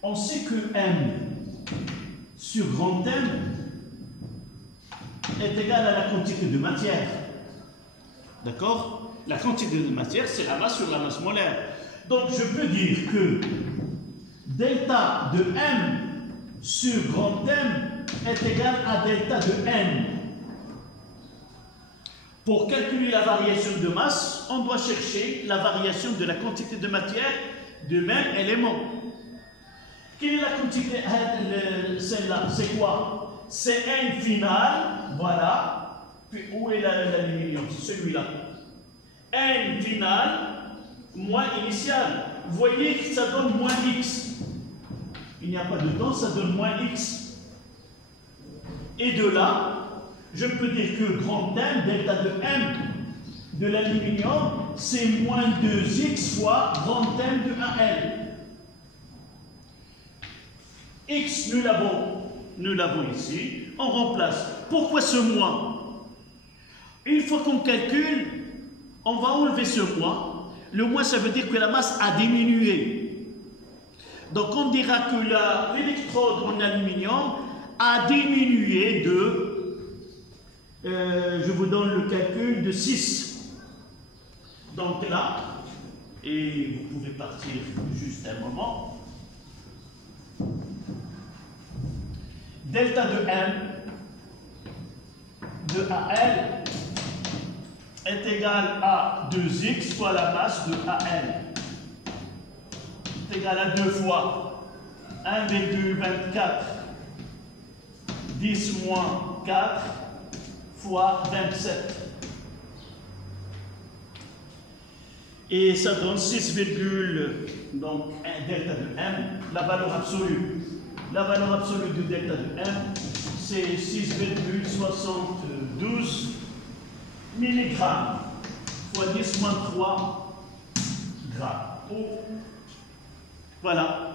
On sait que M sur grand M est égal à la quantité de matière. D'accord? La quantité de matière, c'est la masse sur la masse molaire. Donc, je peux dire que delta de M sur grand M est égal à delta de N. Pour calculer la variation de masse, on doit chercher la variation de la quantité de matière de même élément. Quelle est la quantité? Celle-là, c'est quoi? C'est N final, voilà. Puis où est l'aluminium? C'est celui-là. N final moins initial. Vous voyez que ça donne moins X. Il n'y a pas de temps, ça donne moins X. Et de là, je peux dire que grand M, delta de M de l'aluminium, c'est moins 2X fois grand M de 1L. X, nous l'avons ici, on remplace. Pourquoi ce moins? Une fois qu'on calcule, on va enlever ce moins. Le moins, ça veut dire que la masse a diminué. Donc on dira que l'électrode en aluminium a diminué de, je vous donne le calcul, de 6. Donc là, et vous pouvez partir juste un moment. delta de M de AL est égal à 2x fois la masse de AL. C'est égal à 2 fois 1,24 10 moins 4 fois 27. Et ça donne 6, donc un delta de M, la valeur absolue. La valeur absolue du delta de M, c'est 6,72 mg fois 10 moins 3 grammes. Voilà.